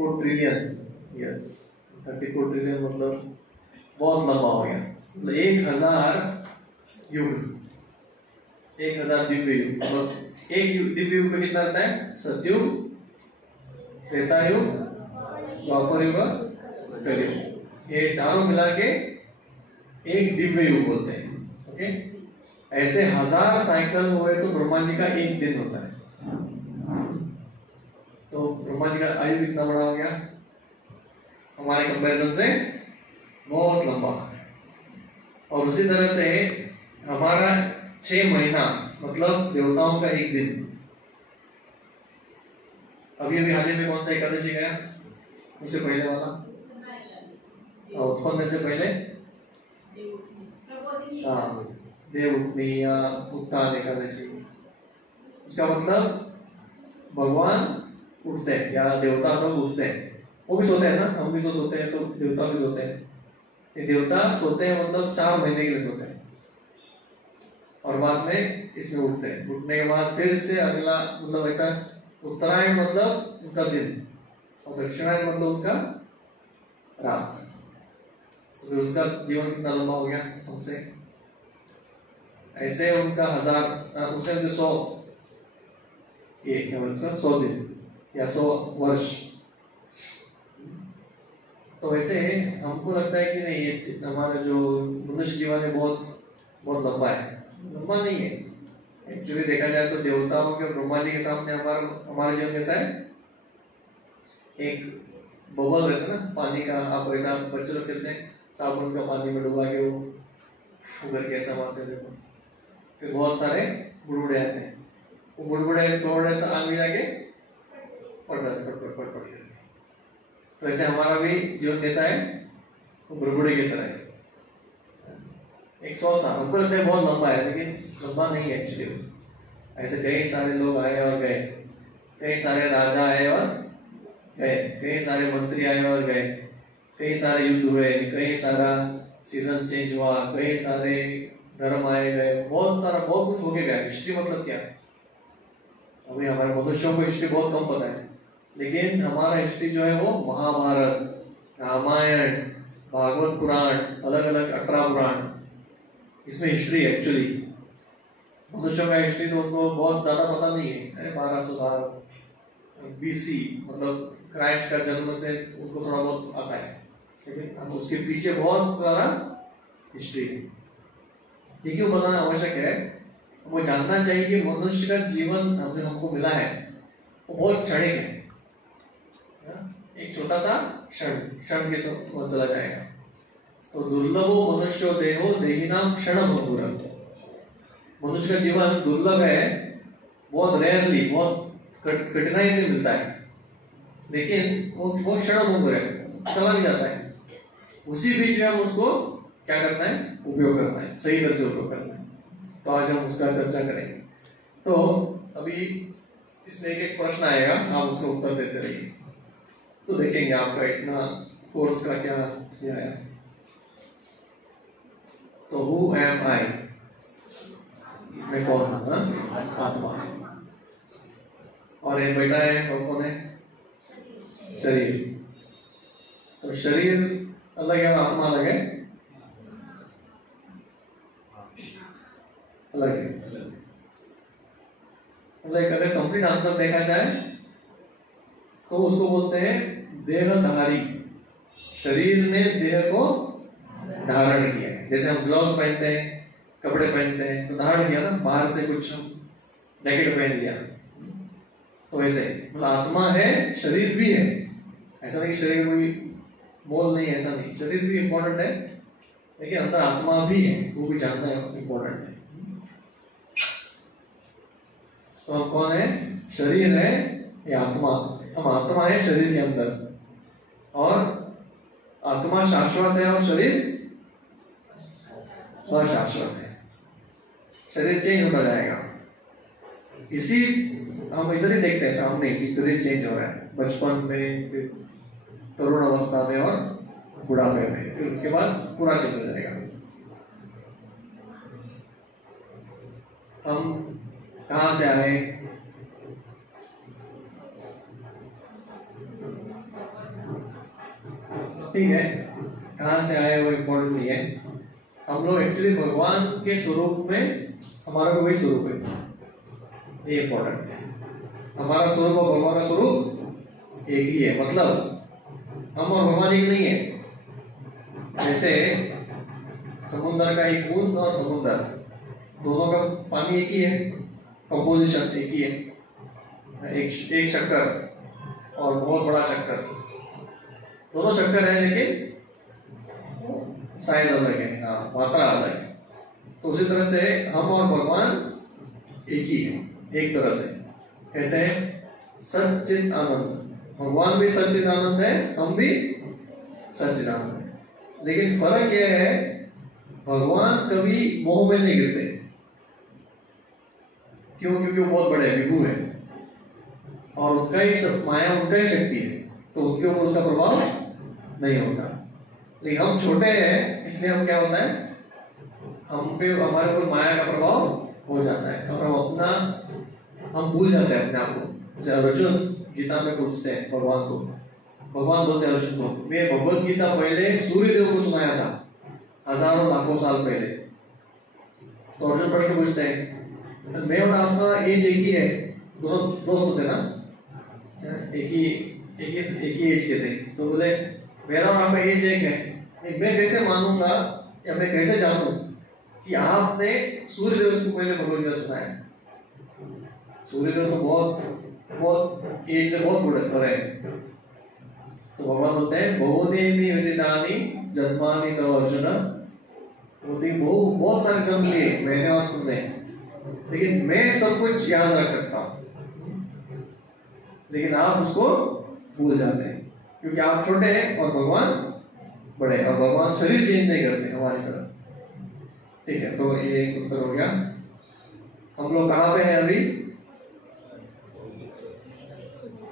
34 trillion yes, 34 trillion मतलब बहुत लंबा हो गया। मतलब 1000 युग, 1000 दिव्य युग, मतलब एक दिव्य युग में कितना आता है? सतयुग, त्रेता युग, द्वापर युग, कलयुग, ये चारों मिला के एक दिव्य युग बोलते हैं। ओके, ऐसे 1000 साइकिल हुए तो ब्रह्मा जी का एक दिन होता है। तो ब्रह्मा जी का आयु कितना बड़ा हो गया हमारे कंपैरिजन से? बहुत लंबा। और उसी तरह से हमारा 6 महीना मतलब देवताओं का एक दिन। अभी अभी हाल ही में कौन सा एकादशी गया? उससे पहले वाला, उत्पन्न से पहले, हाँ, देवउठनी या उत्थान एकादशी। उसका मतलब भगवान उठते हैं या देवता सब उठते हैं। वो भी सोते हैं ना, हम भी तो सोते हैं, तो देवता भी सोते हैं। ये देवता सोते हैं मतलब 4 महीने के लिए सोते हैं और बाद में इसमें उठते हैं। उठने के बाद फिर से अगला मतलब ऐसा, उत्तरायण मतलब उनका दिन और दक्षिणायन मतलब उनका रात। तो उनका जीवन कितना लंबा हो गया हमसे? ऐसे उनका 1000 उनसे 100 100 दिन या 100 वर्ष। तो वैसे हमको लगता है कि नहीं, ये हमारा जो मनुष्य जीवन है बहुत बहुत लंबा है। लंबा नहीं है एक्चुअली, देखा जाए तो देवताओं के ब्रह्मा जी के सामने हमारा जीवन कैसा है? एक बबल रहता है ना पानी का, आप वैसा बच्चे लोग खेलते हैं साबुन का पानी में डुबा के वो उगर के ऐसा मारते थे, फिर बहुत सारे बुड़बुड़े आते हैं, वो बुड़बुड़े थोड़ा सा आग मिला के पड़ जाते पड़। तो ऐसे हमारा भी जीवन कैसा है? वो बुड़बुड़े की तरह है। 100 साल हमको लगता है बहुत लंबा है, लेकिन लंबा नहीं है एक्चुअली। ऐसे कई सारे लोग आए और गए, कई सारे राजा आए और गए, कई सारे मंत्री आए और गए, कई सारे युद्ध हुए, कई सारा सीजन चेंज हुआ, कई सारे धर्म आए गए, बहुत कुछ होके गया। हिस्ट्री मतलब क्या है? अभी हमारे मनुष्यों को हिस्ट्री बहुत कम पता है, लेकिन हमारा हिस्ट्री जो है वो महाभारत, रामायण, भागवत पुराण, अलग अलग 18 पुराण, इसमें हिस्ट्री है एक्चुअली। मनुष्यों का हिस्ट्री तो उनको बहुत ज्यादा पता नहीं है। अरे 1200 साल BC मतलब क्राइस्ट का जन्म से उनको थोड़ा बहुत आता है, लेकिन हम उसके पीछे बहुत सारा हिस्ट्री है। ये क्यों बताना आवश्यक है? हमको जानना चाहिए कि मनुष्य का जीवन हमको मिला है वो बहुत क्षणिक है। एक छोटा सा क्षण के साथ चला जाएगा। तो दुर्लभो मनुष्यो देहो देहिनाम क्षणम भंगुरम। मनुष्य का जीवन दुर्लभ है, बहुत रेयरली, बहुत कठिनाई से मिलता है, लेकिन वो बहुत क्षण भंगुर है, चला भी जाता है। उसी बीच में हम उसको क्या करना है? उपयोग करना है, सही तरह से उपयोग करना है। तो आज हम उसका चर्चा करेंगे। तो अभी इसमें एक प्रश्न आएगा, आप उसका उत्तर देते रहिए, तो देखेंगे आपका इतना कोर्स का क्या है। तो हु एम आई, मैं कौन हूं? आत्मा। और ये बेटा है, और कौन है? शरीर। तो शरीर अलग है, आत्मा अलग है, अलग है। मतलब अगर कंप्लीट आंसर देखा जाए तो उसको बोलते हैं देहधारी। शरीर ने देह को धारण किया है। जैसे हम ग्लव्स पहनते हैं, कपड़े पहनते हैं, तो धारण किया ना, बाहर से कुछ जैकेट पहन लिया, तो वैसे मतलब आत्मा है, शरीर भी है। ऐसा नहीं कि शरीर कोई मोल नहीं है, ऐसा नहीं, शरीर भी इम्पोर्टेंट है, लेकिन अंदर आत्मा भी है, वो भी जानना इम्पोर्टेंट है। तो हम कौन है? शरीर है या आत्मा? हम आत्मा है शरीर के अंदर, और आत्मा शाश्वत है और शरीर अशाश्वत है। शरीर चेंज होता जाएगा। इसी हम इधर ही देखते हैं सामने कि शरीर चेंज हो रहा है, बचपन में, फिर तरुण अवस्था में और बुढ़ापे में, फिर उसके बाद पूरा चेंज हो जाएगा। हम कहां से आए? ठीक है, कहाँ से आए वो इम्पोर्टेंट नहीं है। हम लोग एक्चुअली भगवान के स्वरूप में, हमारा वही स्वरूप है, ये इम्पोर्टेंट है। हमारा स्वरूप और भगवान का स्वरूप एक ही है, मतलब हम और भगवान एक नहीं है। जैसे समुद्र का एक बूंद और समुद्र, दोनों का पानी एक ही है, कंपोजिशन एक ही है। एक शक्कर और बहुत बड़ा शक्कर, दोनों शक्कर है लेकिन साइज अलग है, हाँ, मात्रा अलग है। तो उसी तरह से हम और भगवान एक ही है, एक तरह से। कैसे? सच्चिद आनंद, भगवान भी सच्चिद आनंद है, हम भी सच्चिद आनंद है। लेकिन फर्क यह है, भगवान कभी मोह में नहीं गिरते। क्यों? क्योंकि वो बहुत बड़े विभू है और उनका ही माया, उनका ही शक्ति है, तो उनके ऊपर उसका प्रभाव नहीं होता। लेकिन हम छोटे हैं, इसलिए हम क्या होता है, हम पे हमारे ऊपर माया का प्रभाव हो जाता है और हम भूल जाते हैं अपने आप को। जैसे अर्जुन गीता में पूछते हैं भगवान को, भगवान बोलते हैं अर्जुन को, मैं भगवत गीता पहले सूर्य देव को सुनाया था हजारों लाखों साल पहले। तो अर्जुन प्रश्न पूछते हैं, मैं और आपका एज एक ही है, दोनों दोस्त होते ना, एक ही एज के थे। तो बोले मेरा और आपका एज एक है, मैं कैसे मानूंगा या मैं कैसे जानूं कि आपने सूर्यदेव को पहले भगवत गीता सुनाया? सूर्यदेव तो बहुत एज से बहुत बड़े हैं। तो भगवान बोलते हैं, बहुदेवी विदितानि जन्मानि तव अर्जुन, बहुत सारे जन्म लिए मैंने और तुमने, लेकिन मैं सब कुछ याद रख सकता हूं, लेकिन आप उसको भूल जाते हैं क्योंकि आप छोटे हैं और भगवान बड़े, और भगवान शरीर चेंज नहीं करते हमारी तरह। ठीक है, तो ये एक उत्तर हो गया। हम लोग कहाँ पे हैं अभी?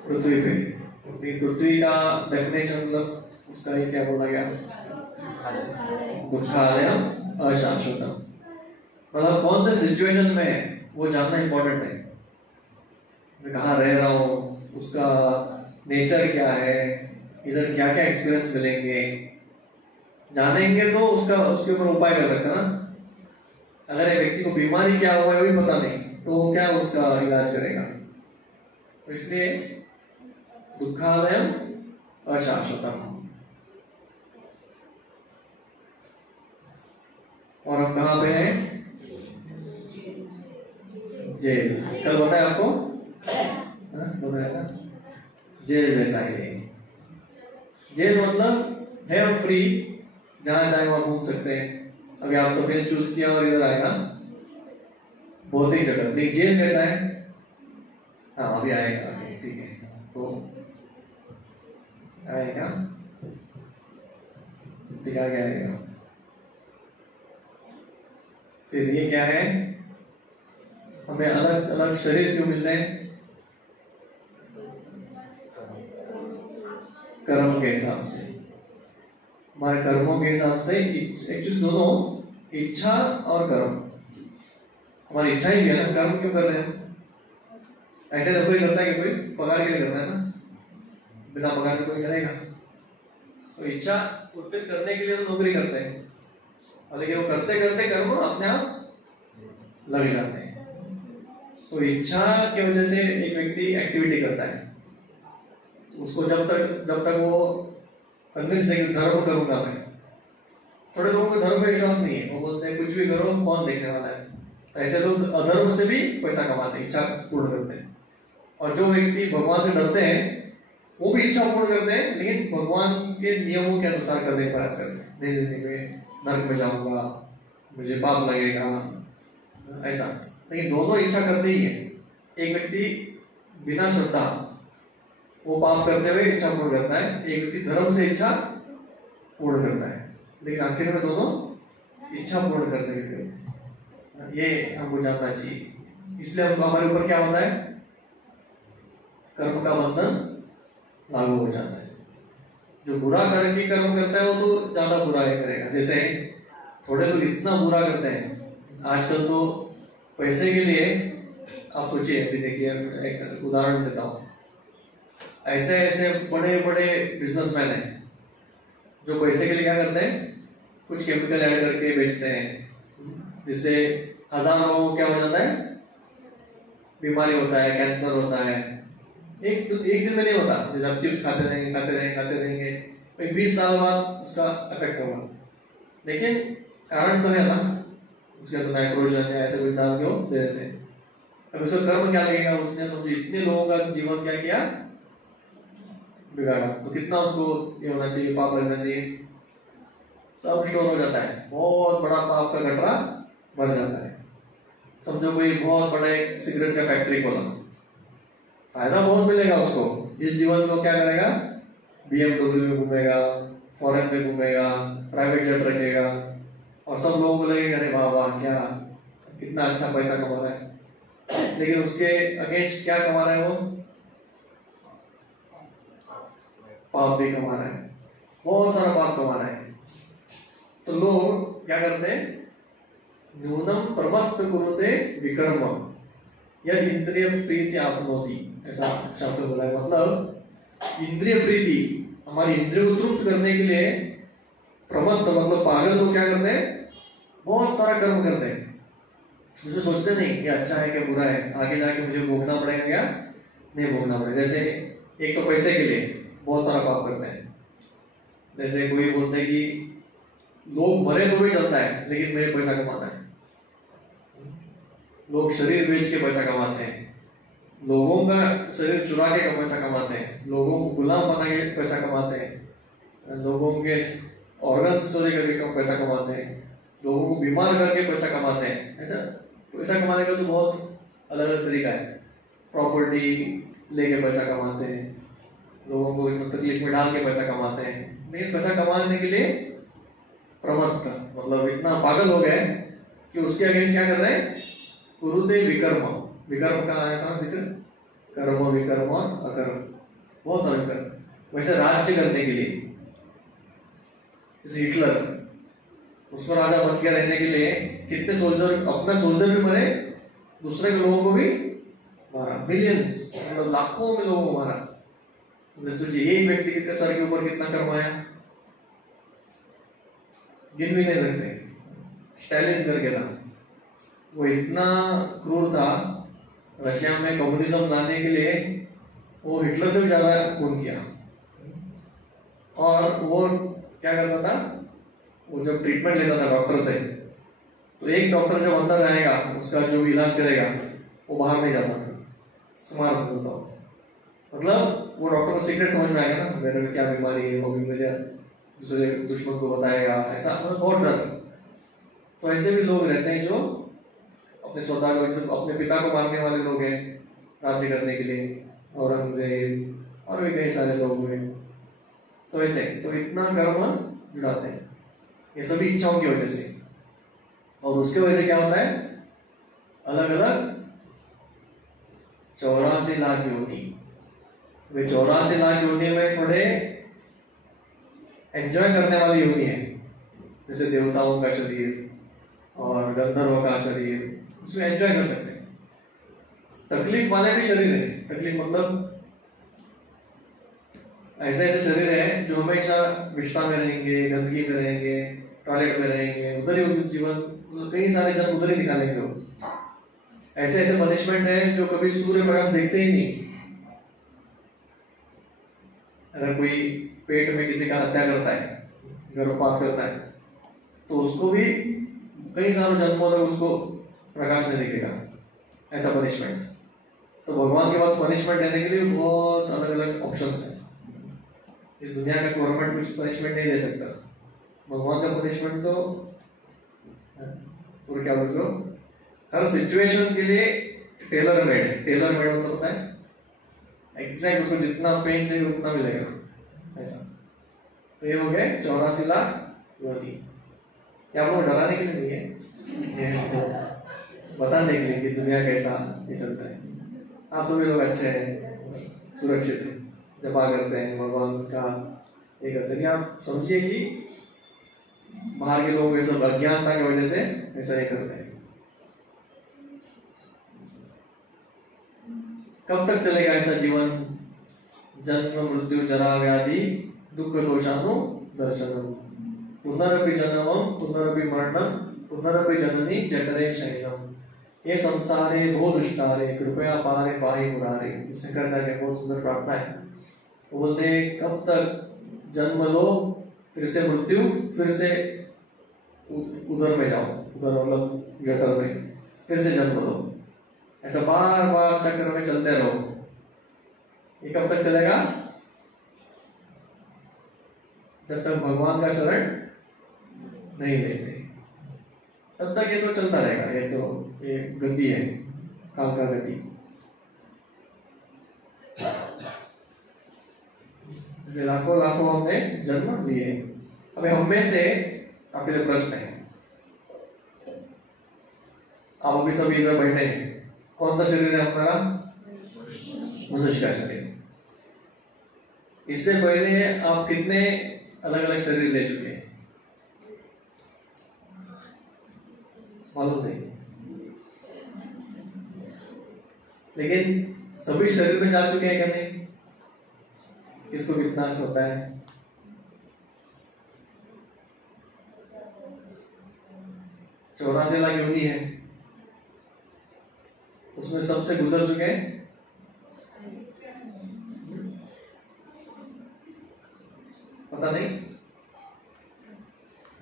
पृथ्वी पे। पृथ्वी का डेफिनेशन मतलब उसका ये क्या बोला गया? दुःखालयम अशाश्वतम, मतलब कौन से सिचुएशन में है वो जानना इंपॉर्टेंट है। मैं कहाँ रह रहा हूँ, उसका नेचर क्या है, इधर क्या क्या एक्सपीरियंस मिलेंगे, जानेंगे तो उसके ऊपर उपाय कर सकते ना। अगर एक व्यक्ति को बीमारी क्या हुआ है वो भी पता नहीं, तो वो क्या उसका इलाज करेगा? तो इसलिए दुःखालयम अशाश्वतम। और हम कहाँ पे हैं? जेल। कल बताया आपको, बताया था, जेल जैसा ही है। जेल मतलब है हम फ्री, जहां चाहे वहां घूम सकते हैं। अभी आप सबने चूज किया और इधर आएगा भौतिक जगत, लेकिन जेल कैसा है? हाँ अभी आएगा, ठीक है, तो आएगा, दिखा के आएगा। फिर ये क्या है? हमें अलग अलग शरीर क्यों मिलते हैं? कर्म के हिसाब से, हमारे कर्मों के हिसाब से। एक्चुअली दोनों, इच्छा और कर्म, हमारी इच्छा ही है ना, कर्म क्यों कर रहे हैं? ऐसे नौकरी करता है कि कोई पगार के लिए करता है ना, बिना पगार के कोई करेगा? तो इच्छा फुलफिल करने के लिए तो नौकरी करते हैं, लेकिन वो करते करते कर्म अपने आप लग जाते हैं। तो इच्छा की वजह से एक व्यक्ति एक्टिविटी करता है, उसको जब तक वो कन्विंस नहीं, धर्म करूंगा मैं। थोड़े लोगों को धर्म पे विश्वास नहीं है, वो बोलते हैं कुछ भी करो कौन देखने वाला है। तो ऐसे लोग अधर्म से भी पैसा कमाते हैं, इच्छा पूर्ण करते हैं। और जो व्यक्ति भगवान से डरते हैं वो भी इच्छा पूर्ण करते हैं, लेकिन भगवान के नियमों के अनुसार करने का प्रयास करते हैं। नहीं नहीं मैं नर्क में जाऊंगा, मुझे पाप लगेगा, ऐसा। लेकिन दोनों इच्छा करते ही है। एक व्यक्ति बिना श्रद्धा वो पाप करते हुए इच्छा पूर्ण करता है, एक व्यक्ति धर्म से इच्छा पूर्ण करता है, लेकिन आखिर में दोनों इच्छा पूर्ण करने के लिए। ये हमको जानना चाहिए। इसलिए हमको हमारे ऊपर क्या होता है? कर्म का बंधन लागू हो जाता है। जो बुरा करके कर्म करता है वो तो ज्यादा बुरा ही करेगा। जैसे थोड़े लोग इतना बुरा करते हैं आजकल, तो पैसे के लिए आप सोचिए, अभी देखिए एक उदाहरण देता हूँ। ऐसे ऐसे बड़े बड़े बिजनेसमैन हैं, जो पैसे के लिए क्या करते हैं, कुछ केमिकल ऐड करके बेचते हैं, जिससे हजारों लोगों को क्या हो जाता है, बीमारी होता है, कैंसर होता है। एक दिन में नहीं होता, जब चिप्स खाते रहेंगे 20 साल बाद उसका इफेक्ट होगा। लेकिन कारण तो है ना, उसके अंदर नाइट्रोजन या ऐसे कुछ डाल के वो दे देते हैं। अब उसका कर्म क्या लगेगा, उसने समझो इतने लोगों का जीवन क्या किया, बिगाड़ा। तो कितना उसको ये होना चाहिए, पाप लगना चाहिए, सब स्टोर हो जाता है, बहुत बड़ा पाप का गठरा भर जाता है। समझो कोई बहुत बड़ा एक सिगरेट का फैक्ट्री खोला, फायदा बहुत मिलेगा उसको, इस जीवन को क्या करेगा, BMW में घूमेगा, फॉरेन में घूमेगा, प्राइवेट जेट रखेगा, और सब लोगों को लगेगा अरे वाह वाह क्या कितना अच्छा पैसा कमा रहा है। लेकिन उसके अगेंस्ट क्या कमा रहा है, वो पाप भी कमा रहा है, बहुत सारा पाप कमा रहा है। तो लोग क्या करते हैं, न्यूनम प्रमत्त कुरुते विकर्म यद इंद्रिय प्रीति आपनोति, ऐसा शब्द बोला है। मतलब इंद्रिय प्रीति, हमारी इंद्रिय को तृप्त करने के लिए प्रमत्त मतलब पागल लोग क्या करते हैं, बहुत सारा कर्म करते हैं, उसमें सोचते नहीं कि अच्छा है क्या बुरा है, आगे जाके मुझे भोगना पड़ेगा क्या नहीं भोगना पड़ेगा। जैसे एक तो पैसे के लिए बहुत सारा पाप करते हैं, जैसे कोई बोलते हैं कि लोग मरे तो भी चलता है लेकिन मेरे पैसा कमाना है। लोग शरीर बेच के पैसा कमाते हैं, लोगों का शरीर चुरा के पैसा कमाते हैं, लोगों को गुलाम बना के पैसा कमाते हैं, लोगों के ऑर्गन्स चोरी करके पैसा कमाते हैं, लोगों को बीमार करके पैसा कमाते हैं। ऐसा पैसा कमाने का तो बहुत अलग अलग तरीका है। प्रॉपर्टी लेके पैसा कमाते हैं, लोगों को इतना तकलीफ में डाल के पैसा कमाते हैं। लेकिन पैसा कमाने के लिए प्रमत्त मतलब इतना पागल हो गए कि उसके अगेंस्ट क्या कर रहे हैं, कुरुते विकर्म। विकर्म का आया था जिक्र, कर्म विकर्म और अकर्म, बहुत सारे विकर्म। वैसे राज्य करने के लिए, जैसे हिटलर, उसको राजा बन के रहने के लिए कितने सोल्जर, अपना सोल्जर भी मरे, दूसरे के लोगों को भी मारा, मिलियंस मतलब लाखों में लोगों को मारा। सोचिए एक व्यक्ति के सर के ऊपर कितना कर्माया, गिन भी नहीं सकते। स्टालिन करके था, वो इतना क्रूर था, रशिया में कम्युनिज्म लाने के लिए वो हिटलर से भी ज्यादा खून किया। और वो क्या करता था, वो जब ट्रीटमेंट लेता था डॉक्टर से, तो एक डॉक्टर जब अंदर आएगा उसका जो भी इलाज करेगा वो बाहर नहीं जाता था, सुमार होता। मतलब वो डॉक्टर को सीक्रेट समझ में आएगा ना, मेरे में क्या बीमारी है, वो भी मुझे दूसरे दुश्मन को बताएगा, ऐसा मतलब बहुत डर। तो ऐसे भी लोग रहते हैं जो अपने स्वतः को, अपने पिता को मारने वाले लोग हैं राज्य करने के लिए, औरंगजेब और भी कई सारे लोग हुए। तो ऐसे तो इतना कर्म जुड़ाते हैं, ये सभी इच्छाओं की वजह से। और उसके वजह से क्या होता है, अलग अलग 84 लाख योनि, वे 84 लाख योनि में थोड़े एंजॉय करने वाली योनि है, जैसे देवताओं का शरीर और गंधर्वों का शरीर, उसमें एंजॉय कर सकते हैं। तकलीफ वाले भी शरीर है, तकलीफ मतलब ऐसे ऐसे शरीर है जो हमेशा विष्ठा में रहेंगे, गंदगी में रहेंगे, टॉयलेट में रहेंगे, उधर ही जीवन, कई सारे जन्म उधर ही निकालेंगे वो। ऐसे ऐसे पनिशमेंट है जो कभी सूर्य प्रकाश देखते ही नहीं। अगर कोई पेट में किसी का हत्या करता है, गर्भपात करता है, तो उसको भी कई सारों जन्मों तक उसको प्रकाश नहीं दिखेगा, ऐसा पनिशमेंट। तो भगवान के पास पनिशमेंट देने के लिए बहुत अलग अलग ऑप्शंस हैं। इस दुनिया का गवर्नमेंट कुछ पनिशमेंट नहीं दे सकता, भगवान का पनिशमेंट तो और क्या बोलते हो, हर सिचुएशन के लिए टेलर मेड है। टेलर मेड मतलब होता है एग्जैक्ट, उसको जितना पेन चाहिए उतना मिलेगा, ऐसा। तो ये हो गए 84 लाख योनि। क्या आप लोग डराने के लिए नहीं है, बताने के लिए कि दुनिया कैसा ये चलता है। आप सभी लोग अच्छे हैं, सुरक्षित हैं, जपा करते हैं, भगवान का ये करते हैं। आप समझिए कि बाहर के लोग ये सब अज्ञानता की वजह से ऐसा ही करते हैं। कब तक चलेगा ऐसा जीवन, जन्म मृत्यु जरा व्याधि दुख दोषानु दर्शनम पुनरपि जन्मम पुनरपि मरणम पुनरपि जननी जठरे शयनम ये संसारे भो दुष्टारे कृपया पारे पाहि मुरारे। शंकराचार्य की बहुत सुंदर प्रार्थना है। वो बोलते हैं कब तक जन्म लो, फिर से मृत्यु, फिर से उधर में जाओ, उधर मतलब जठर में, फिर से जन्म लो, ऐसा बार बार चक्र में चलते रहो। ये कब तक चलेगा? जब तक भगवान का शरण नहीं लेते तब तक ये तो चलता रहेगा। ये तो ये गति है, काल का गति। लाखों लाखों हमने जन्म लिए। अभी हम में से आपके लिए प्रश्न है, आप अभी सभी इधर बैठे हैं, कौन सा शरीर है हमारा? मनुष्य का शरीर। इससे पहले आप कितने अलग अलग शरीर ले चुके हैं? मालूम नहीं, लेकिन सभी शरीर में जा चुके हैं क्या नहीं? किसको कितना होता है? 84 लाख योनि है, उसमें सबसे गुजर चुके हैं। पता नहीं,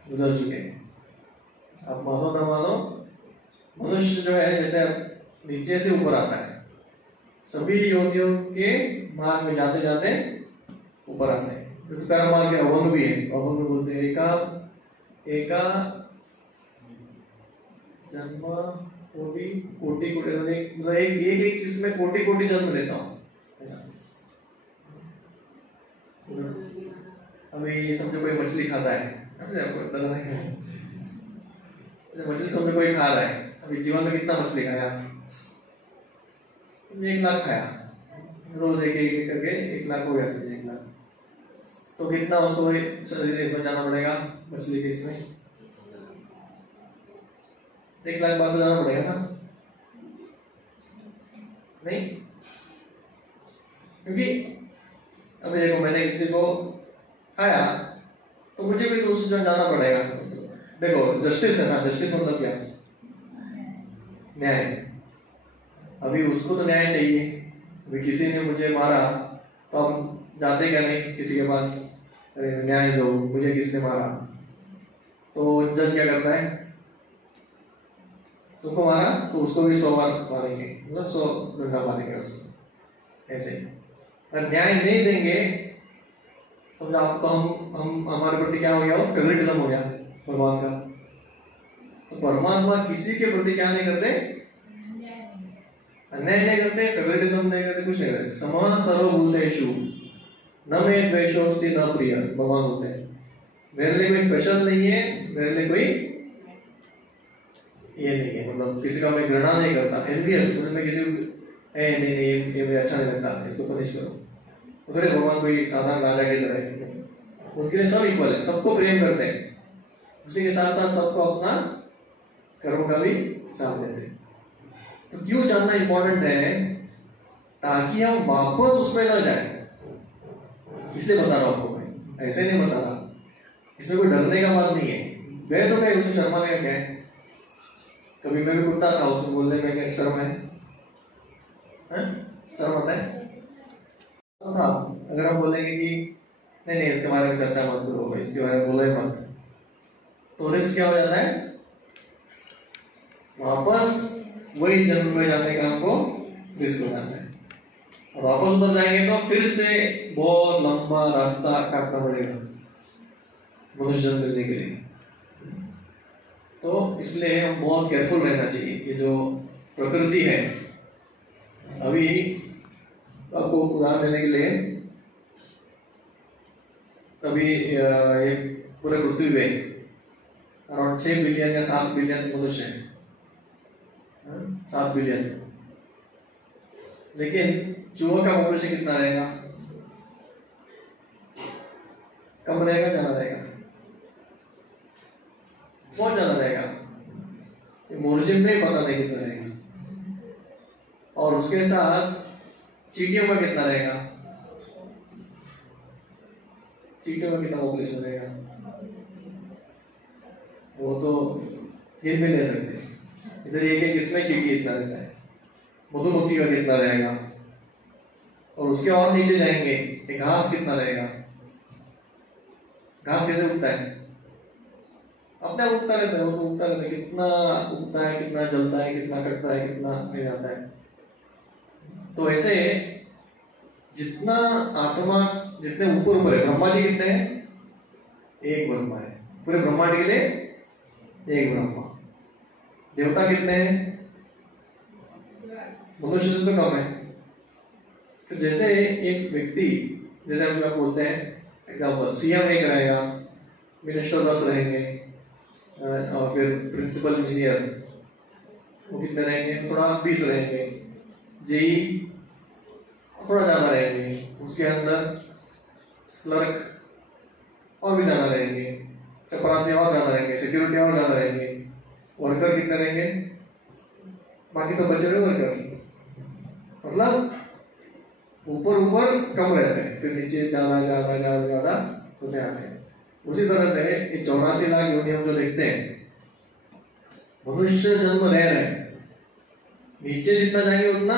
गुजर चुके हैं। आप मानो ना मानो, मनुष्य जो है जैसे नीचे से ऊपर आता है, सभी योनियों के मार्ग में जाते जाते ऊपर आते हैं। कर्म के अभंग भी है, अभंग बोलते हैं एका जन्म कोटि कोटि मतलब एक एक इसमें कोटि कोटि जन्म लेता हूँ। अभी ये समझो कोई मछली खाता है, मछली समझो कोई खा रहा है। अभी जीवन में कितना मछली खाया? 1 लाख खाया, रोज एक एक करके 1 लाख हो गया। 1 लाख तो कितना उसको इसमें जाना पड़ेगा? मछली के इसमें 1 लाख बार तो जाना पड़ेगा ना? नहीं, क्योंकि अभी देखो मैंने किसी को खाया तो मुझे भी दूसरी जगह जाना पड़ेगा। देखो जस्टिस है ना, जस्टिस मतलब क्या? न्याय। अभी उसको तो न्याय चाहिए। अभी किसी ने मुझे मारा तो हम जाते क्या नहीं किसी के पास, अरे न्याय दो, मुझे किसने मारा? तो जज क्या करता है? उसको मारा तो उसको भी 100 बार मारेंगे, मतलब 100 डंडा मारेंगे उसको। ऐसे ही अगर न्याय नहीं देंगे, समझो आपको हम हमारे प्रति क्या हो गया? वो फेवरेटिज्म हो गया भगवान का। तो परमात्मा किसी के प्रति क्या नहीं करते? अन्याय नहीं करते, फेवरेटिज्म नहीं करते, कुछ नहीं करते। समान सर्वभूतेषु न मे द्वेषोस्ति न प्रिय, भगवान होते हैं मेरे लिए कोई स्पेशल नहीं है, मेरे लिए कोई ये नहीं है, मतलब किसी का मैं घृणा नहीं करता। एनवियस मतलब मैं किसी को नहीं ये मुझे अच्छा नहीं लगता, इसको पनिश करो। तो फिर भगवान कोई साधारण राजा की तरह है, उनके लिए सब इक्वल है, सबको प्रेम करते हैं, उसी के साथ साथ सबको अपना कर्म का भी साथ देते हैं। तो क्यों जानना इंपॉर्टेंट है? ताकि हम वापस उसमें न जाए, इसलिए बता रहा हूं आपको मैं, ऐसे नहीं बता रहा। इसमें कोई डरने का बात नहीं है। गए तो गए, उसमें शर्माने का क्या है? कभी मैं भी कुत्ता था, उसमें बोलने में क्या शर्म है? शर्म आता है? तो था अगर हम बोलेंगे कि नहीं नहीं इसके बारे में चर्चा मत करो, इसके बारे में बोलो ही मत, तो रिस्क क्या हो जाता है? वापस वही जन्म में जाने का हमको रिस्क हो जाता है। और वापस उधर जाएंगे तो फिर से बहुत लंबा रास्ता काटना पड़ेगा मनुष्य जन्म लेने के लिए। तो इसलिए हम बहुत केयरफुल रहना चाहिए। ये जो प्रकृति है, अभी आपको उदाहरण देने के लिए, अभी ये पूरे पृथ्वी पे अराउंड 6 बिलियन या 7 बिलियन मनुष्य है, 7 बिलियन। लेकिन चूहों का पॉपुलेशन कितना रहेगा? कम रहेगा, ज्यादा रहेगा? बहुत ज्यादा रहेगा। मोरिजिन में पता नहीं कितना रहेगा। और उसके साथ चींटियों का कितना रहेगा? चींटियों का कितना पॉपुलेशन रहेगा वो तो हिल भी नहीं सकते। इधर एक एक इसमें चींटी इतना रहता है, मधुमक्खी का कितना रहेगा, और उसके और नीचे जाएंगे ये घास कितना रहेगा। घास कैसे उगता है? अपने आप उगता रहता है, वो तो उगता रहता है, कितना उगता है, कितना जलता है, कितना कटता है, कितना मिल जाता है। तो ऐसे जितना आत्मा जितने ऊपर ऊपर है, ब्रह्मा जी कितने हैं? एक ब्रह्मा है पूरे ब्रह्मांड के लिए, एक ब्रह्मा। देवता कितने हैं? मनुष्य से तो कम है। तो जैसे एक व्यक्ति, जैसे हम लोग बोलते हैं एग्जाम्पल, सीएम एक रहेगा, मिनिस्टर 10 रहेंगे, और फिर प्रिंसिपल इंजीनियर वो कितने रहेंगे? थोड़ा 20 रहेंगे, जेई थोड़ा ज्यादा रहेंगे, उसके अंदर क्लर्क और भी ज्यादा रहेंगे, चपरासी और ज्यादा रहेंगे, सिक्योरिटी और ज्यादा रहेंगे, वर्कर कितने रहेंगे? बाकी सब बचे हुए वर्कर। मतलब ऊपर ऊपर कम रहते हैं, फिर नीचे ज्यादा ज्यादा ज्यादा ज्यादा होते आते हैं। उसी तरह से ये 84 लाख योनि हम जो देखते हैं, मनुष्य जन्म रह रहे हैं, नीचे जितना जाएंगे उतना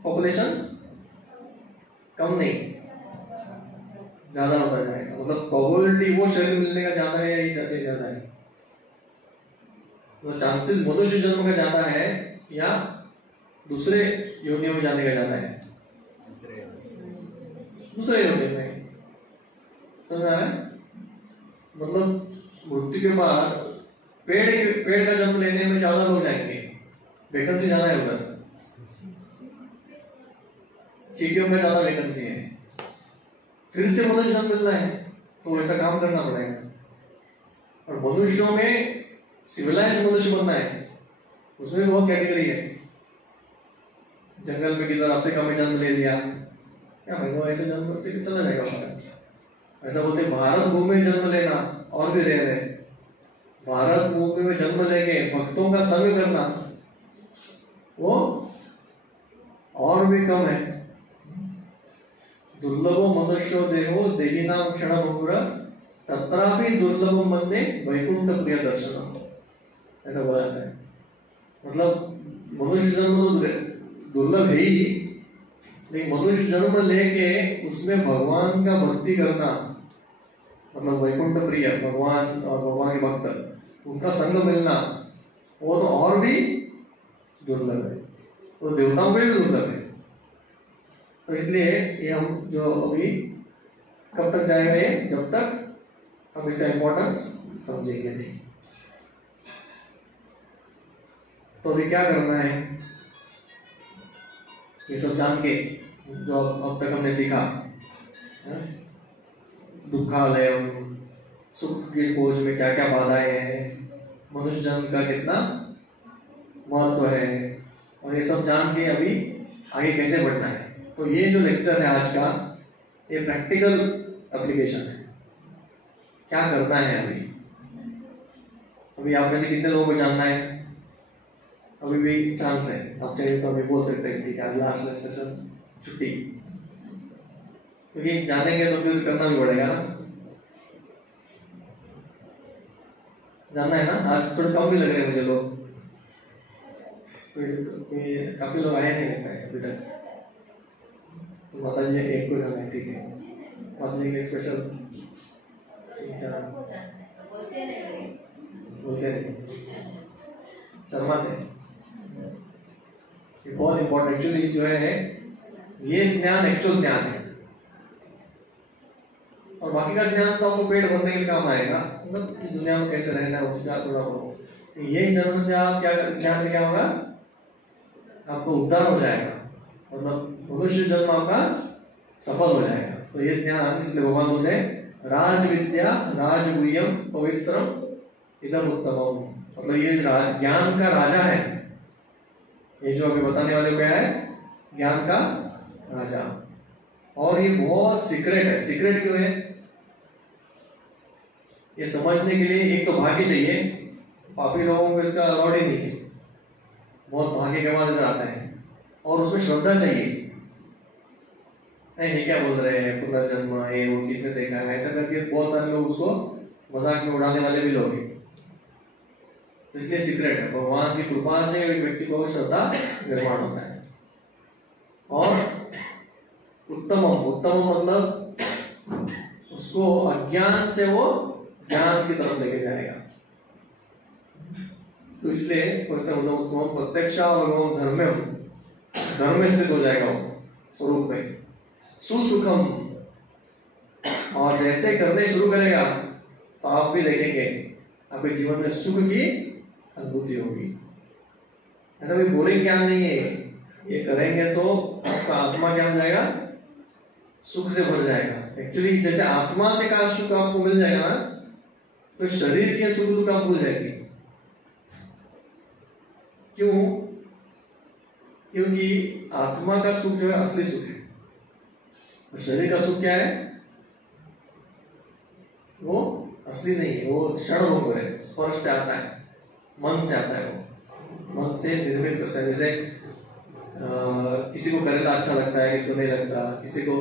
पॉपुलेशन कम नहीं ज्यादा होता जाएगा। मतलब प्रोबेबिलिटी वो शरीर मिलने का ज्यादा है या ज्यादा है? तो चांसेस मनुष्य जन्म का ज्यादा है या दूसरे योनियों में जाने का ज्यादा है? दूसरे योनि में। समझ रहा है? मतलब मृत्यु के बाद पेड़ का जन्म लेने में ज्यादा लोग जाएंगे, वैकेंसी ज्यादा है उधर, चींटियों में ज्यादा वैकेंसी है, फिर से मनुष्य जन्म मिलना है तो ऐसा काम करना पड़ेगा। और मनुष्यों में सिविलाइज मनुष्य बनना है, उसमें भी बहुत कैटेगरी है। जंगल में किधर अफ्रीका में जन्म ले लिया, क्या भाई वो ऐसे जन्म चला जाएगा। ऐसा बोलते भारत भूमि में जन्म लेना और भी रेयर है। भारत भूमि में जन्म लेके भक्तों का संग करना वो और भी कम है। दुर्लभो मनुष्यो देहो देहिनाम क्षण बहुर तत्रापि दुर्लभो मन्ये वैकुंठ प्रिय दर्शनम, ऐसा बोला जाता है। मतलब मनुष्य जन्म तो दुर्लभ है ही, लेकिन मनुष्य जन्म लेके उसमें भगवान का भक्ति करना, मतलब वैकुंठ प्रिय भगवान और भगवान के भक्त उनका संग मिलना, वो तो और भी दुर्लभ है, वो देवताओं में भी दुर्लभ है। तो इसलिए ये हम जो अभी कब तक जाएंगे, जब तक हम इसका इंपॉर्टेंस समझेंगे नहीं। तो अभी क्या करना है, ये सब जान के जो अब तक हमने सीखा, दुखालय, सुख की खोज में क्या क्या बाधाएं हैं, मनुष्य जन्म का कितना महत्व है, और ये सब जान के अभी आगे कैसे बढ़ना है। तो ये जो लेक्चर है आज का, ये प्रैक्टिकल एप्लीकेशन है, क्या करना है अभी आप में से कितने लोगों को जानना है? अभी भी चांस है, आप चाहिए तो अभी बोल सकते हैं ठीक है लास्ट सेशन छुट्टी, क्योंकि जानेंगे तो फिर करना भी पड़ेगा ना, जानना है ना। आज थोड़े कम भी लग रहे हैं मुझे लोग, काफी लोग आए नहीं लगता है अभी तक। तो माता जी एक को जाना है, ठीक है, माता जी के स्पेशल बोलते नहीं, शर्माते। ये बहुत इंपॉर्टेंट एक्चुअली जो है, ये ज्ञान एक्चुअल ज्ञान है, और बाकी का ज्ञान तो आपको पेट भरने के लिए काम आएगा, मतलब इस दुनिया में कैसे रहना है उसका थोड़ा बहुत। ये जन्म से आप क्या ज्ञान से क्या होगा, आपको उद्धार हो जाएगा, मतलब मनुष्य जन्म आपका सफल हो जाएगा। तो ये ज्ञान, इसलिए भगवान बोलते हैं राज विद्या राजगुह्यम पवित्रम इदम उत्तमम, मतलब ये ज्ञान का राजा है। ये जो अभी बताने वाले क्या है, ज्ञान का राजा, और ये बहुत सीक्रेट है। सीक्रेट क्यों है? ये समझने के लिए एक तो भाग्य चाहिए, पापी लोगों को इसका अलाउड ही नहीं है, बहुत भाग्य के बाद इधर आता है, और उसमें श्रद्धा चाहिए, नहीं ये क्या बोल रहे हैं पुनर्जन्म ये वो किसने देखा है, ऐसा करके बहुत सारे लोग उसको मजाक में उड़ाने वाले भी लोग हैं। तो इसलिए सीक्रेट है, भगवान की कृपा से एक व्यक्ति को श्रद्धा निर्माण होता है। और उत्तम उत्तम मतलब उसको अज्ञान से वो ज्ञान की तरफ लेके जाएगा। तो इसलिए प्रत्यक्ष और धर्म में स्थित हो जाएगा वो स्वरूप में सुसुखम। और जैसे करने शुरू करेगा तो आप भी देखेंगे आपके जीवन में सुख की अनुभूति होगी। ऐसा कोई बोरिंग ज्ञान नहीं है, ये करेंगे तो आपका आत्मा क्या हो जाएगा, सुख से भर जाएगा। एक्चुअली जैसे आत्मा से का सुख आपको मिल जाएगा ना, तो शरीर के सुख दुख आप भूल जाएंगे। क्यों? क्योंकि आत्मा का सुख जो है असली सुख है, और शरीर का सुख क्या है, वो असली नहीं है, वो क्षण होकर है, स्पर्श से आता है, मन से आता है, वो मन से निर्मित करता है। जैसे किसी को करेला अच्छा लगता है, किसी को नहीं लगता, किसी को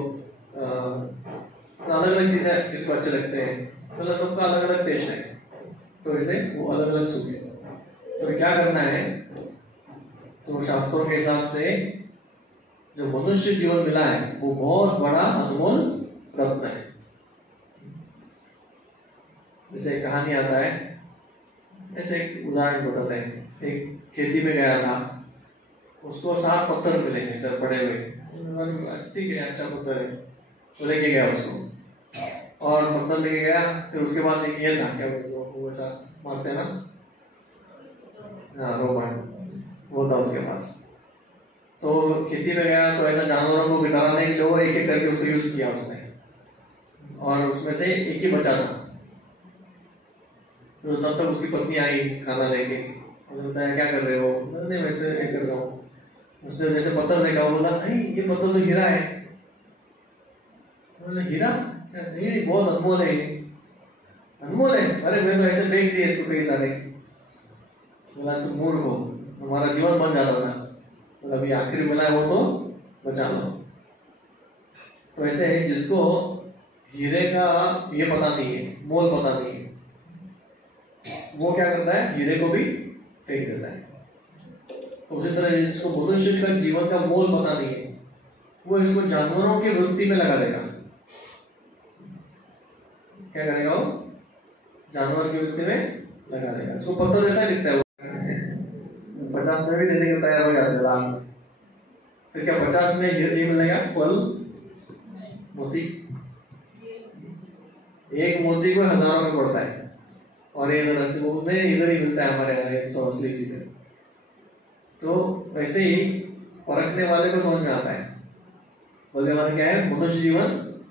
अलग अलग चीजें किसको अच्छे लगते हैं, मतलब सबका अलग अलग टेस्ट है। तो ऐसे वो अलग अलग सुख है। तो क्या करना है, तो शास्त्रों के हिसाब से जो मनुष्य जीवन मिला है वो बहुत बड़ा अनमोल रत्न है। जैसे कहानी आता है, ऐसे एक उदाहरण बताते हैं। एक खेती में गया था, उसको 7 पत्थर मिले सर पड़े हुए, ठीक है अच्छा पत्थर है, तो लेके गया उसको, और पत्थर लेके गया। फिर उसके पास एक ये था, क्या वो ऐसा मारते ना, हाँ रोबट, वो था उसके पास। तो खेती में गया तो ऐसा जानवरों को गिटाने के लिए वो एक एक करके उसको यूज किया उसने, और उसमें से एक ही बचा था। तो तब तक उसकी पत्नी आई खाना लेके, उसने बताया क्या कर रहे हो, नहीं वैसे नहीं कर रहा हूँ। उसने जैसे पत्थर देखा, वो बोला नहीं ये पत्थर तो हीरा है। बोला हीरा नहीं, बहुत अनमोल है, अनमोल है, अरे मैं तो ऐसे फेंक दिए इसको कई सारे। बोला तुम मूर्ख हो, हमारा जीवन बन जाता था, तो अभी आखिरी मिला है वो तो बचा लो। तो ऐसे है जिसको हीरे का ये पता नहीं है, मोल पता नहीं है, वो क्या करता है, हीरे को भी फेंक देता है। तो उसी तरह जिसको मनुष्य का जीवन का मोल पता नहीं है, वो इसको जानवरों की वृत्ति में लगा देगा। क्या करेगा वो, जानवर की वृत्ति में लगा देगा। उसको पत्थर जैसा दिखता है, 50 में भी देने के तैयार हो जाते हैं लास्ट में। फिर क्या 50 में ये मिलेगा पल मोती, एक मोती को हजारों में पड़ता है, और ये रास्ते वो नहीं इधर ही मिलता है हमारे यहाँ, सौ असली चीजें। तो वैसे ही परखने वाले को समझ में आता है, बोलने वाले क्या है, मनुष्य जीवन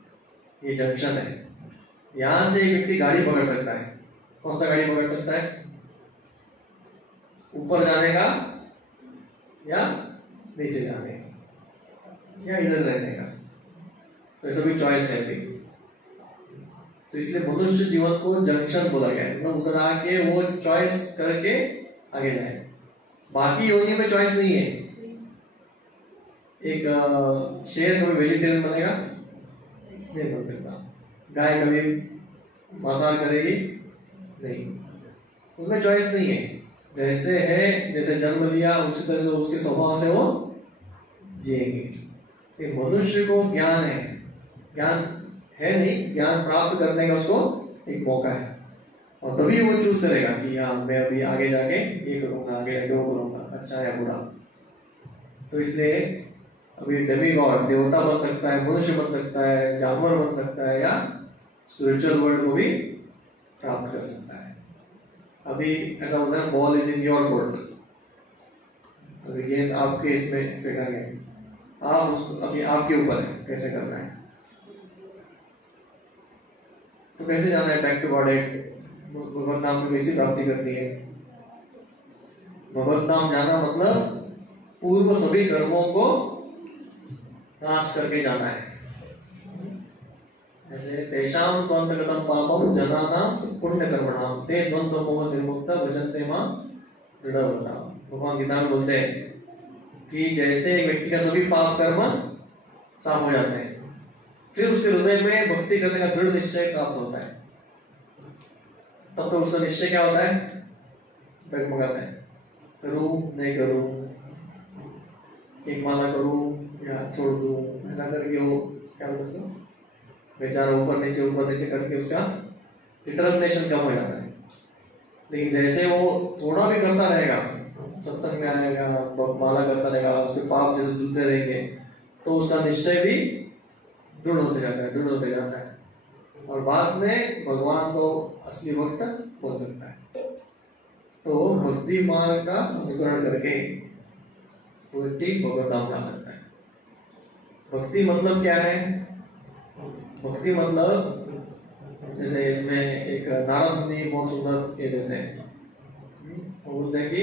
ये जंक्शन है, यहां से एक व्यक्ति गाड़ी पकड़ सकता है। कौन सा गाड़ी पकड़ सकता है, ऊपर जाने का या नीचे जाने का या इधर रहने का, तो ऐसा भी चॉइस है भी। तो इसलिए मनुष्य जीवन को जंक्शन बोला गया है, मतलब उधर आके वो चॉइस करके आगे जाए। बाकी योनि में चॉइस नहीं है। एक शेर कभी वेजिटेरियन बनेगा नहीं बन सकता, गाय कभी मांसाहार करेगी नहीं, उसमें चॉइस नहीं है। जैसे है, जैसे जन्म लिया उसी तरह से उसके स्वभाव से वो जिएंगे। मनुष्य को ज्ञान है, ज्ञान है नहीं, ज्ञान प्राप्त करने का उसको एक मौका है, और तभी वो चूज करेगा कि हाँ मैं अभी आगे जाके ये करूंगा, आगे जाके वो करूंगा, अच्छा या बुरा। तो इसलिए अभी डेमी गॉड देवता बन सकता है, मनुष्य बन सकता है, जानवर बन सकता है, या स्पिरिचुअल वर्ल्ड को भी प्राप्त कर सकता है। अभी ऐसा होता है, ball is in your court, अभी गेंद आपके इसमें फेंका गया, आप उसको अभी आपके ऊपर है कैसे करना है। तो कैसे जाना है बैक टू गॉड एट, भगवत नाम में कैसी प्राप्ति करनी है। भगवत नाम जाना मतलब पूर्व सभी कर्मों को नाश करके जाना है। जैसे तेषाम त्वंतगतम पापम जनानाम पुण्य कर्मणाम ते द्वंद्व मोह निर्मुक्ता भजन्ते मां दृढ़व्रता। भगवान गीता में बोलते हैं कि जैसे एक व्यक्ति का सभी पाप कर्म साफ हो जाते हैं, फिर उसके हृदय में भक्ति करने का दृढ़ निश्चय प्राप्त होता है। तब तो उसका निश्चय क्या होता है? डगमगाता है, करूं नहीं करूं, एक माला करूं या छोड़ दूं, ऐसा करके वो क्या बोलते हैं, बेचारा ऊपर नीचे करके उसका डिटर्मिनेशन कम हो जाता है। लेकिन जैसे वो थोड़ा भी करता रहेगा, सत्संग में आएगा, माला करता रहेगा, उसके पाप जैसे धुलते रहेंगे, तो उसका निश्चय भी दृढ़ होते जाता है और बाद में भगवान को असली भक्त बन सकता है। तो भक्ति मार्ग का अनुकरण करके व्यक्ति भगवत धाम जा सकता है। भक्ति मतलब क्या है? भक्ति मतलब जैसे इसमें एक नारद मुनि बहुत सुंदर ये देते हैं, वो बोलते हैं कि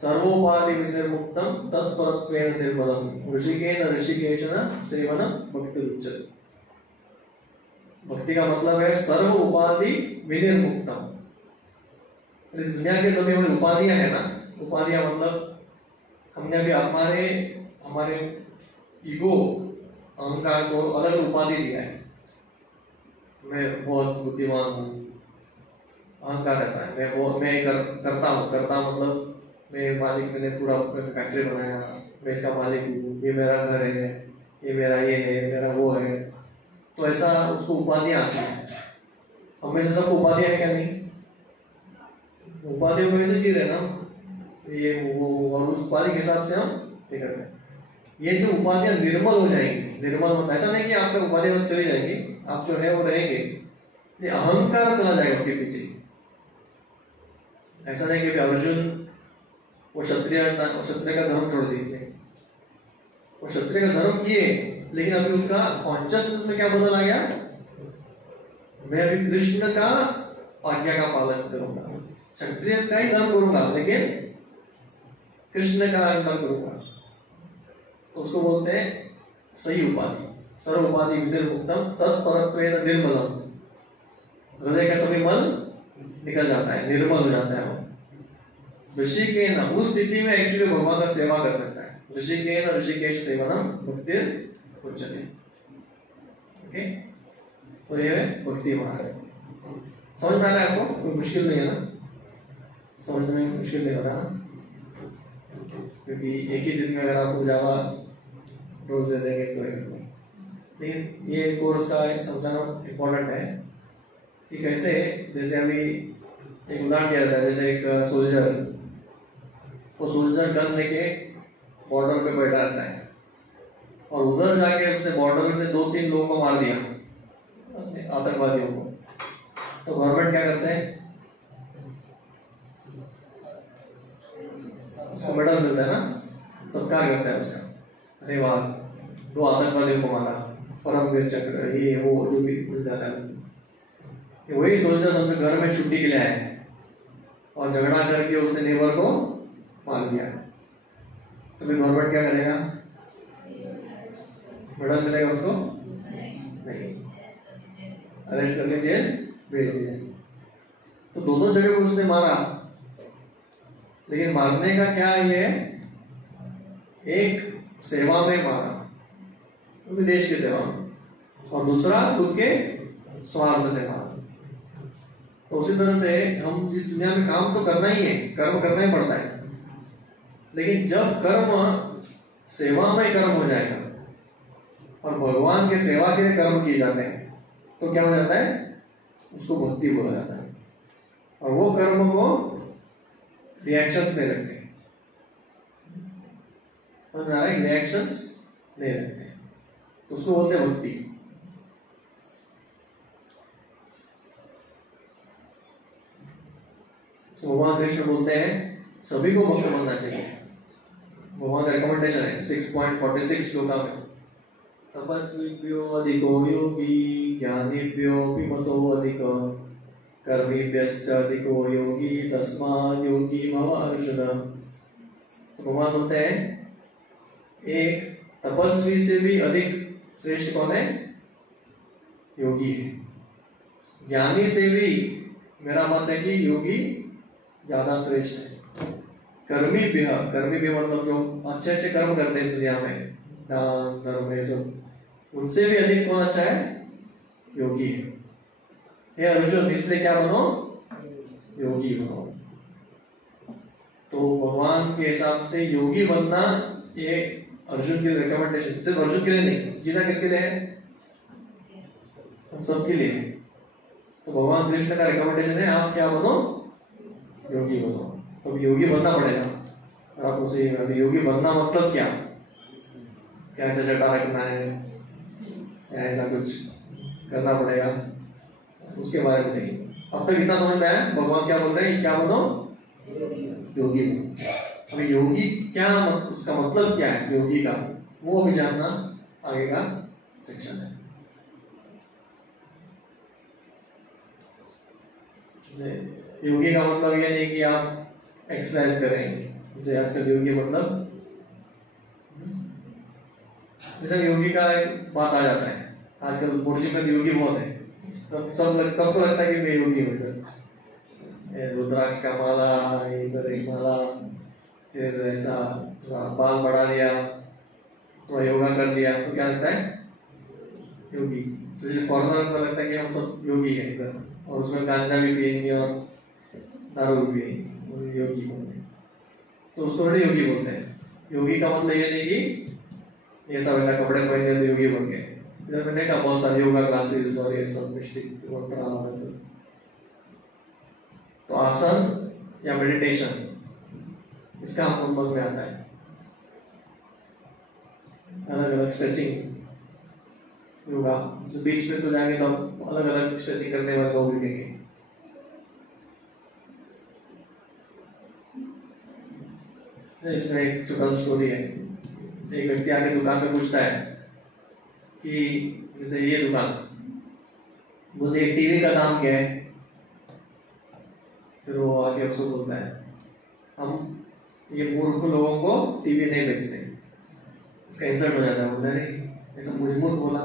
सर्वोपाधि विनिर्मुक्तम तत्परत्वेन निर्मलम ऋषिकेन ऋषिकेशन सेवनम भक्ति उच्यते। भक्ति का मतलब है सर्व उपाधि विनिर्मुक्तम। इस दुनिया के सभी हमें उपाधियां है ना, उपाधियां मतलब हमने अभी हमारे ईगो अहंकार को अलग उपाधि दिया है। मैं बहुत बुद्धिमान हूँ, अहंकार रहता है, मैं करता मतलब मैं मालिक, मैंने पूरा फैक्ट्री बनाया, मैं इसका मालिक हूँ, ये मेरा घर है, ये मेरा ये है, मेरा वो है। तो ऐसा उसको उपाधियां आती हैं। हमें से सबको उपाधियां है क्या? नहीं, उपाधियों में से जी रहे ना ये वो, और उस उपाधि के हिसाब से हम ये करते हैं। ये जो उपाधियां निर्मल हो जाएंगी, निर्मल होता है ऐसा नहीं कि आपका उपाधियां चली जाएंगी, आप जो है वो रहेंगे, ये अहंकार चला जाएगा उसके पीछे। ऐसा नहीं कि अर्जुन वो क्षत्रिय का धर्म छोड़ दिए, वो क्षत्रिय का धर्म किए, लेकिन अभी उसका कॉन्शियसनेस में क्या बदल आ गया? मैं अभी कृष्ण का आज्ञा का पालन करूंगा, क्षत्रिय का ही धर्म करूंगा, लेकिन कृष्ण का अंतर करूंगा। तो उसको बोलते हैं सही उपाधि। सर्व उपाधि विनिर्मुक्तम तत्परत्वेन निर्मलम। हृदय का सभी मल निकल जाता है, निर्मल हो जाता है वो। ऋषिकेन, उस स्थिति में एक्चुअली भगवान का सेवा कर सकता है। ऋषिकेन ऋषिकेश सेवनम भक्ति उच्यते। ओके, तो ये है भक्ति मार्ग। समझ में आ रहा है आपको? कोई मुश्किल नहीं है ना? समझ में मुश्किल नहीं हो रहा ना? क्योंकि एक ही दिन में अगर आपको ज्यादा रोज दे देंगे तो लेकिन ये कोर्स का समझाना इम्पोर्टेंट है कि कैसे, जैसे अभी एक उदाहरण दिया जाता है, जैसे एक सोल्जर, वो सोल्जर गन लेके बॉर्डर पे बैठा रहता है और उधर जाके उसने बॉर्डर से 2-3 लोगों को मार दिया, आतंकवादियों को। तो गवर्नमेंट क्या करते हैं? उसको मेडल मिलता है ना, सत्कार करता है उसका, अरे वाह 2 आतंकवादियों को मारा, परमवीर चक्र, ये वो जो भी मिल जाता है। वही सोल्जर अपने घर में छुट्टी के लिए आए और झगड़ा करके उसने नेबर को मार दिया, तो फिर गवर्नमेंट क्या करेगा? मेडल मिलेगा उसको? नहीं, अरेस्ट करके जेल भेज दिया। तो दोनों जगह पर उसने मारा, लेकिन मारने का क्या ये, एक सेवा में मारा, देश की सेवा में, और दूसरा खुद के स्वार्थ से मारा। तो उसी तरह से हम इस दुनिया में काम तो करना ही है, कर्म करना ही पड़ता है, लेकिन जब कर्म सेवा में कर्म हो जाएगा और भगवान के सेवा के लिए कर्म किए जाते हैं, तो क्या हो जाता है? उसको भक्ति बोला जाता है। और वो कर्म को रिएक्शंस नहीं रखते, रिएक्शंस नहीं रखते, तो उसको बोलते हैं भक्ति। तो भगवान कृष्ण बोलते हैं सभी को भक्त बनना चाहिए। भगवान का रिकमेंडेशन है 6.46 श्लोका में, तपस्विभ्यो अधिको योगी ज्ञानिभ्योऽपि मतो अधिक कर्मिभ्यश्च अधिको योगी तस्मात् योगी भव अर्जुन। तो भगवान बोलते हैं एक तपस्वी से भी अधिक श्रेष्ठ कौन है? योगी है। ज्ञानी से भी मेरा मत है कि योगी ज्यादा श्रेष्ठ है। कर्मी भी मतलब जो अच्छे कर्म करते हैं इस दुनिया में, दान धर्म ये सब, उनसे भी अधिक कौन अच्छा है? योगी है। हे अर्जुन, इसलिए क्या बनो? योगी बनो। तो भगवान के हिसाब से योगी बनना ये अर्जुन की रिकमेंडेशन, सिर्फ अर्जुन के लिए नहीं, गीता किसके लिए है? हम सबके लिए है। तो भगवान कृष्ण का रिकमेंडेशन है आप क्या बनो? योगी बनो। तो योगी बनना पड़ेगा। और आप उसे अभी योगी बनना मतलब क्या? क्या ऐसा जटा रखना है या ऐसा कुछ करना पड़ेगा, उसके बारे में नहीं। अब तक इतना समझ में आया भगवान क्या बोल रहे हैं? क्या बनो? योगी बनो। अभी योगी क्या, उसका मतलब क्या है योगी का, वो भी जानना आगे का सेक्शन है। योगी का मतलब ये नहीं कि आप एक्सरसाइज करेंगे, जैसे आजकल योगी मतलब, जैसे योगी का एक बात आ जाता है आजकल, मुर्जी में योगी बहुत है, तो सबको लगता है कि मैं योगी हूँ। रुद्राक्ष का माला, इधर एक माला, फिर ऐसा बाल बढ़ा दिया, थोड़ा योगा कर लिया, तो क्या लगता है? योगी। तो ये फॉरनर को लगता है कि हम सब योगी है इधर, और उसमें गांजा भी पियेंगे और दारू भी पियेंगे और योगी बोलते, तो उसको बड़े योगी बोलते हैं। योगी का मतलब ये नहीं कि ये सब ऐसा कपड़े पहन तो योगी बन गए। इधर मैंने देखा बहुत सारे योगा क्लासेस और ये सब मिस्टिक। तो आसन या मेडिटेशन, इसका हम मन में आता है। अलग अलग स्ट्रेचिंग योगा, तो बीच में तो जाएंगे तो अलग अलग स्ट्रेचिंग करने वाले लोग दिखेंगे। इसमें एक छोटा सा स्टोरी है। एक व्यक्ति आके दुकान में पूछता है कि जैसे ये दुकान, मुझे टीवी का दाम क्या है? फिर वो आगे उसको बोलता है हम ये मूर्ख लोगों को टीवी नहीं बेचते। इसका इंसल्ट हो जाता है, बोलता है ऐसा मुझे मूर्ख बोला।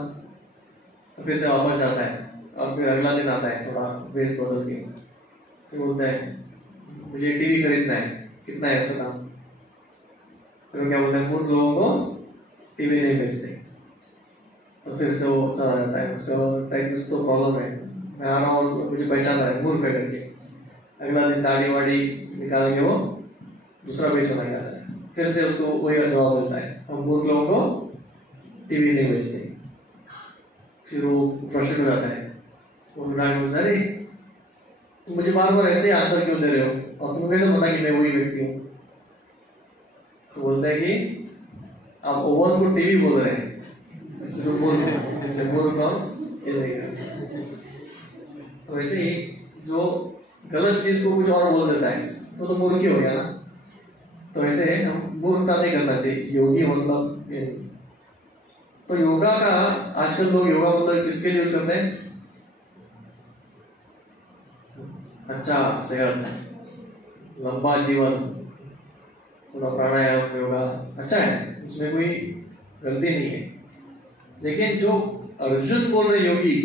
तो फिर से वापस जाता है, अब फिर अगला दिन आता है थोड़ा वेश बदल के, फिर बोलता है मुझे टीवी खरीदना है, कितना है इसका दाम? फिर क्या बोलता है मूर्ख लोगों को टीवी नहीं बेचते। तो फिर से वो चला जाता है, उसको टाइप उसको प्रॉब्लम है, मैं आ रहा हूँ और मुझे पहचाना है मूर्ख करके। अगला दिन दाढ़ी वाड़ी निकाल के वो दूसरा पेज बना के आता है, फिर से उसको वही जवाब मिलता है हम मूर्ख लोगों को टीवी नहीं बेचते। फिर वो फ्रस्ट्रेट हो जाता है, वो बोलता है अरे तुम मुझे बार बार ऐसे आंसर क्यों दे रहे हो, और तुम्हें कैसे पता कि मैं वही व्यक्ति हूँ? तो बोलता है कि आप ओवन को टीवी बोल रहे हैं, जो मूर्ख ये नहीं। तो ऐसे ही जो गलत चीज को कुछ और बोल देता है तो मूर्ख ही हो गया ना। तो ऐसे हम मूर्खता नहीं करना चाहिए। योगी मतलब ये। तो योगा का आजकल लोग योगा मतलब किसके लिए यूज करते हैं? अच्छा सेहत, लंबा जीवन, थोड़ा प्राणायाम योगा अच्छा है, उसमें कोई गलती नहीं है। लेकिन जो अर्जुन बोल रहे योगी,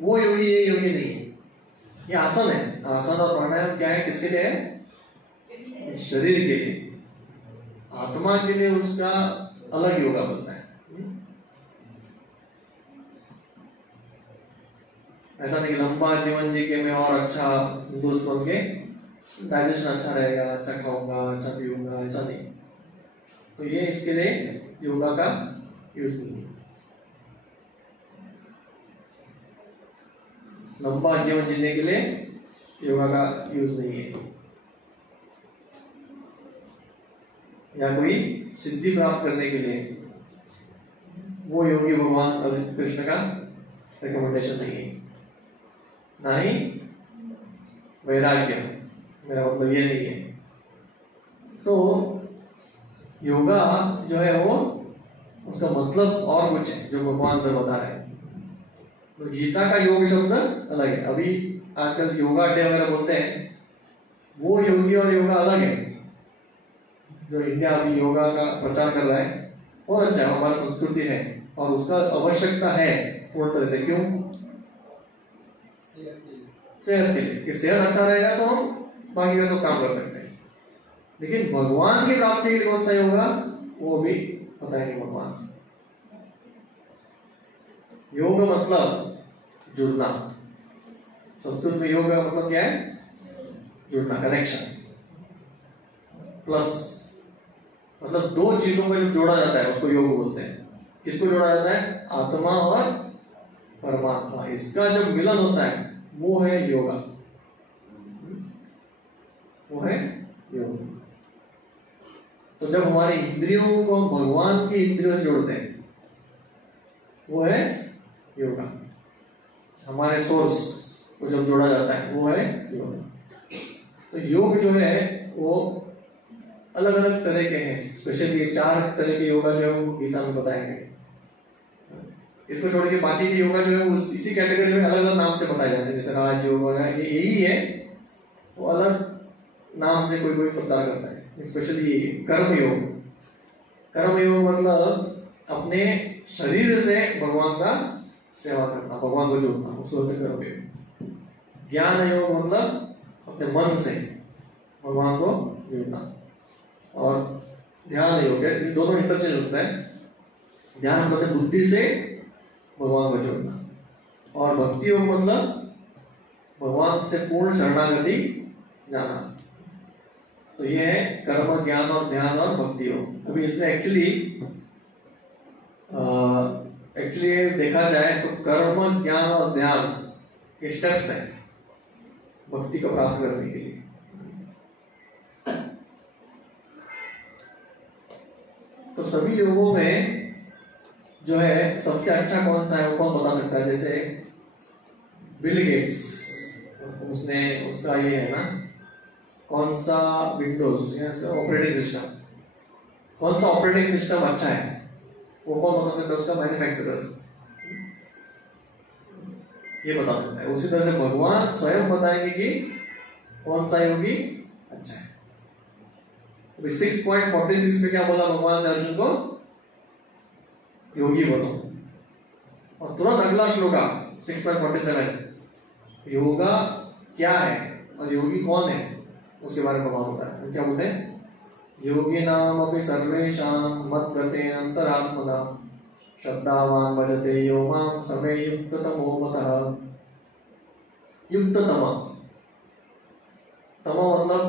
वो योगी ये योगी नहीं है। ये आसन है। आसन और प्राणायाम क्या है, किसके लिए है? शरीर के लिए। आत्मा के लिए उसका अलग योगा बनता है। ऐसा नहीं लंबा जीवन जी के मैं और अच्छा दोस्त बन के डाइजेशन अच्छा रहेगा, अच्छा खाऊंगा, अच्छा पीऊंगा, ऐसा नहीं। तो ये इसके लिए योगा का यूज नहीं है। लंबा जीवन जीने के लिए योगा का यूज नहीं है, या कोई सिद्धि प्राप्त करने के लिए वो योगी भगवान कृष्ण का रिकमेंडेशन नहीं है। ना ही वैराग्य, मेरा मतलब ये नहीं है। तो योगा जो है वो उसका मतलब और कुछ है जो भगवान अंदर बता रहे हैं। तो गीता का योग शब्द अलग है। अभी आजकल योगा डे वगैरह बोलते हैं, वो योगी और योगा अलग है। जो इंडिया अभी योगा का प्रचार कर रहा है बहुत अच्छा है, हमारी संस्कृति है और उसका आवश्यकता है पूर्ण तरह से। क्यों? सेहत के लिए, कि सेहत अच्छा रहेगा तो हम बाकी का सब काम कर सकते हैं। लेकिन भगवान की प्राप्ति के लिए कौन सा योगा, वो भी पता है नहीं भगवान। योग मतलब जुड़ना। संस्कृत में योग का मतलब क्या है? जुड़ना, कनेक्शन। प्लस मतलब दो चीजों को जब जोड़ा जाता है उसको योग बोलते हैं। किसको जोड़ा जाता है? आत्मा और परमात्मा, इसका जब मिलन होता है वो है योगा, वो है योग। तो जब हमारी इंद्रियों को भगवान की इंद्रियों से जोड़ते हैं वो है योगा। हमारे सोर्स को जब जोड़ा जाता है वो है योगा। तो योग जो है वो अलग अलग तरह के हैं, स्पेशली ये 4 तरह के योगा जो है वो गीता में बताए गए। इसको छोड़ के बाकी के योगा जो है वो इसी कैटेगरी में अलग अलग नाम से बताए जाते हैं, जैसे राज योग वगैरह, ये यही है, वो अलग नाम से कोई कोई प्रचार करता है। स्पेशली कर्म योग, कर्म योग मतलब अपने शरीर से भगवान का सेवा करना, भगवान को जोड़ना, उसको बोलते कर्म योग। ज्ञान योग मतलब अपने मन से भगवान को जोड़ना। और ध्यान योग है, ये दोनों इंटरचेंज होता है। ध्यान मतलब बुद्धि से भगवान को जोड़ना, और भक्ति योग मतलब भगवान से पूर्ण शरणागति जाना। तो ये है कर्म, ज्ञान और ध्यान और भक्ति योग। अभी इसमें एक्चुअली देखा जाए तो कर्म, ज्ञान और ध्यान ये स्टेप्स हैं भक्ति को प्राप्त करने के लिए। तो सभी योगों में जो है सबसे अच्छा कौन सा है वो कौन बता सकता है? जैसे बिल गेट्स, उसका ये है ना, कौन सा विंडोज या ऑपरेटिंग सिस्टम, कौन सा ऑपरेटिंग सिस्टम अच्छा है वो कौन बता सकता है? उसका मैन्युफैक्चरर ये बता सकता है। उसी तरह से भगवान स्वयं बताएंगे कि कौन सा योगी अच्छा है। 6.46 में क्या बोला भगवान ने अर्जुन को? योगी बनो। और तुरंत अगला श्लोक 6.47 योगा क्या है और योगी कौन है उसके बारे में बात होता है। क्या बोलते हैं? योगी नाम अपि सर्वेषां मद्गते अंतरात्मना श्रद्धावान भजते यो मां समे युक्ततमो मतः। युक्ततम, तमो मतलब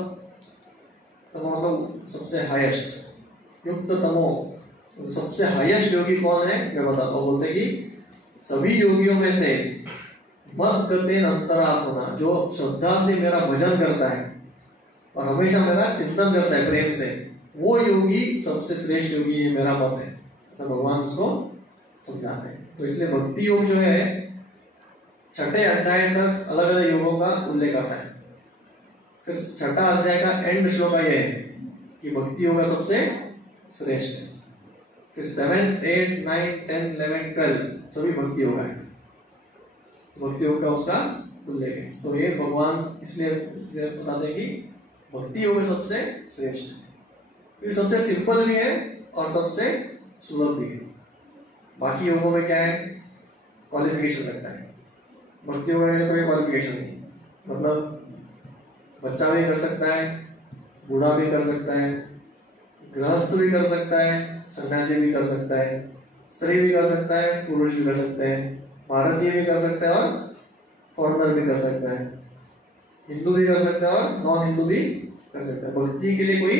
सबसे हाईएस्ट, युक्ततमो सबसे हाईएस्ट योगी कौन है मैं बताता हूँ। बोलते कि सभी योगियों में से मद्गते अंतरात्मना, जो श्रद्धा से मेरा भजन करता है और हमेशा मेरा चिंतन करता है प्रेम से, वो योगी सबसे श्रेष्ठ योगी, ये मेरा मत है। ऐसा भगवान उसको समझाते हैं। तो इसलिए भक्ति योग जो है 6ठे अध्याय तक अलग अलग योगों का उल्लेख आता है। फिर 6ठा अध्याय का एंड श्लोक ये है कि भक्ति योग सबसे श्रेष्ठ है। फिर 7, 8, 9, 10, 11, 12 सभी भक्ति योग है। भक्ति योग का उसका उल्लेख है। तो ये भगवान इसलिए बताते हैं कि भक्ति योग सबसे श्रेष्ठ है। ये सबसे सिंपल भी है और सबसे सुलभ भी है। बाकी योगों में क्या है? क्वालिफिकेशन लगता है। भक्ति योग में कोई क्वालिफिकेशन नहीं, मतलब बच्चा भी कर सकता है, बूढ़ा भी कर सकता है, गृहस्थ भी कर सकता है, सन्यासी भी कर सकता है, स्त्री भी कर सकता है, पुरुष भी कर सकते हैं, भारतीय भी कर सकता है और फॉरेनर भी कर सकता है, हिंदू भी कर सकता है और नॉन हिंदू भी कर सकता है। भक्ति के लिए कोई